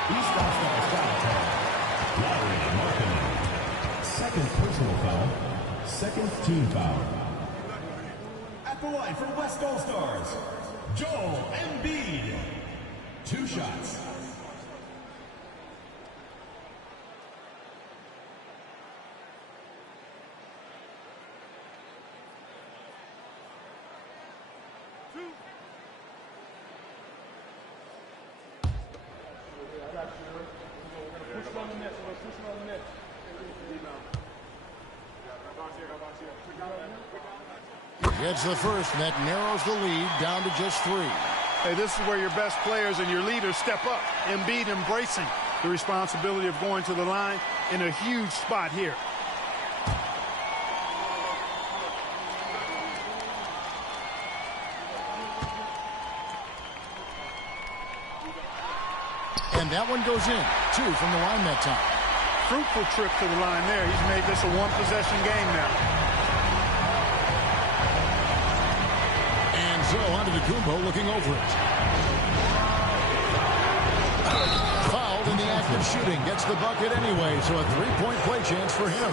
East All-Star foul time. Larry Markkanen. Second personal foul. Second team foul. At the line for West All-Stars, Joel Embiid. 2 shots. Gets the first, and that narrows the lead down to just 3. Hey, this is where your best players and your leaders step up. Embiid embracing the responsibility of going to the line in a huge spot here. And that one goes in. 2 from the line that time. Fruitful trip to the line there. He's made this a one-possession game now. So Antetokounmpo looking over it. Fouled in the act of shooting. Gets the bucket anyway, so a 3-point play chance for him.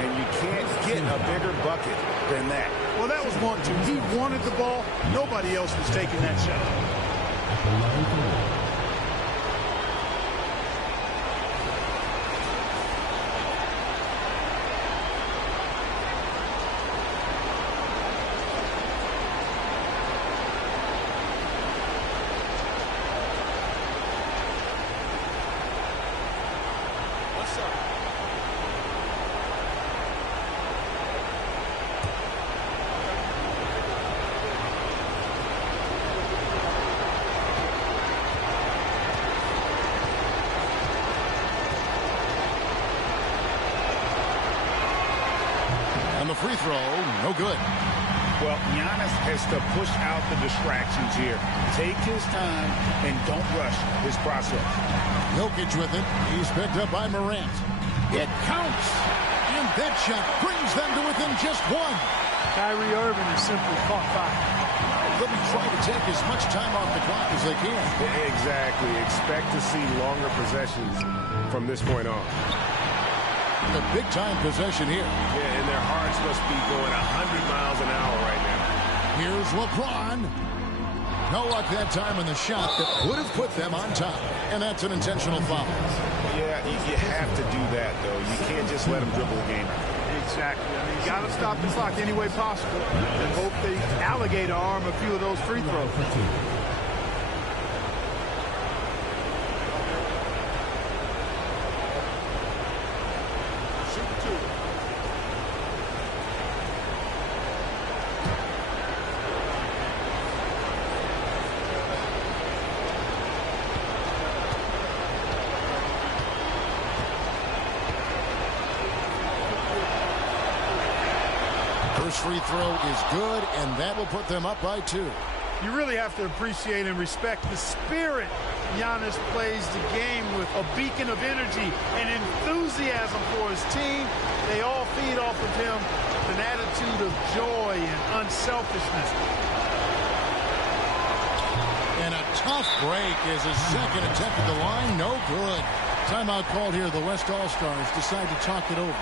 And you can't get a bigger bucket than that. Well, that was 1-2. He wanted the ball. Nobody else was taking that shot. Free throw, no good. Well, Giannis has to push out the distractions here. Take his time and don't rush his process. Jokic with it. He's picked up by Morant. It counts. And that shot brings them to within just 1. Kyrie Irving is simply caught fire. They'll be trying to take as much time off the clock as they can. Exactly. Expect to see longer possessions from this point on. A big-time possession here. Yeah, and their hearts must be going 100 miles an hour right now. Here's LeBron. No luck that time on the shot that would have put them on top. And that's an intentional foul. Yeah, you have to do that, though. You can't just let them dribble the game. Exactly. I mean, you got to stop the clock any way possible and hope they alligator arm a few of those free throws. First free throw is good, and that will put them up by 2. You really have to appreciate and respect the spirit Giannis plays the game with, a beacon of energy and enthusiasm for his team. They all feed off of him with an attitude of joy and unselfishness. And a tough break is his second attempt at the line. No good. Timeout called here. The West All-Stars decide to talk it over.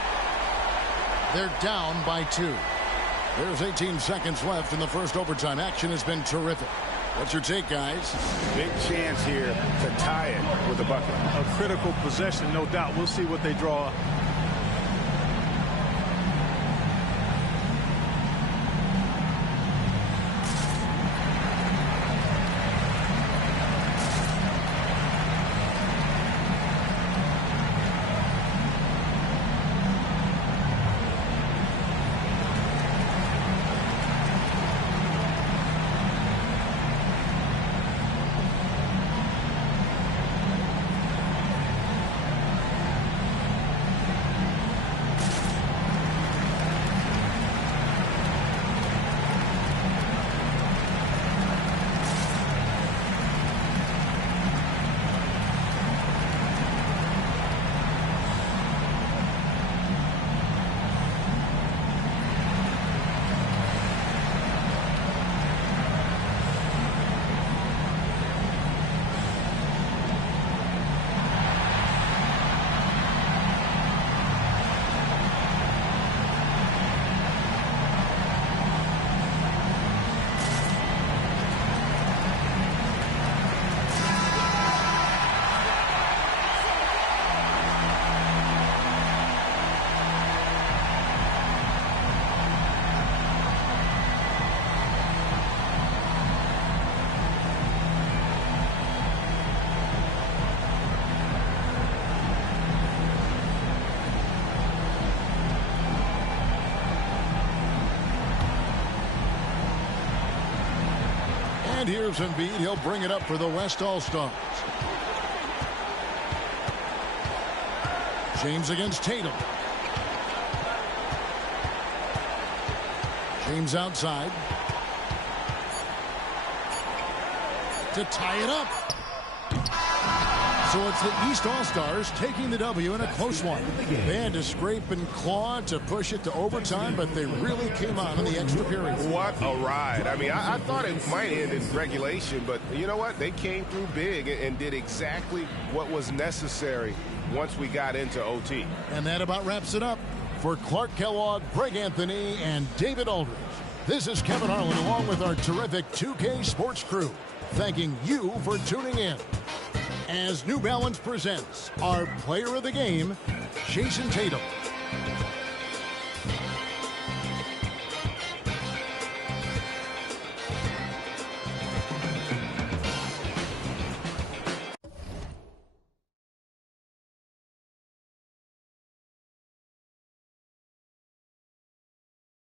They're down by 2. There's 18 seconds left in the first overtime. Action has been terrific. What's your take, guys? Big chance here to tie it with a bucket. A critical possession, no doubt. We'll see what they draw up. And here's Embiid. He'll bring it up for the West All-Stars. James against Tatum. James outside. To tie it up. So it's the East All-Stars taking the W in a close one. They had to scrape and claw to push it to overtime, but they really came on in the extra period. What a ride. I mean, I thought it might end in regulation, but you know what? They came through big and did exactly what was necessary once we got into OT. And that about wraps it up. For Clark Kellogg, Greg Anthony, and David Aldridge, this is Kevin Harlan along with our terrific 2K Sports crew, thanking you for tuning in. As New Balance presents our player of the game, Jason Tatum.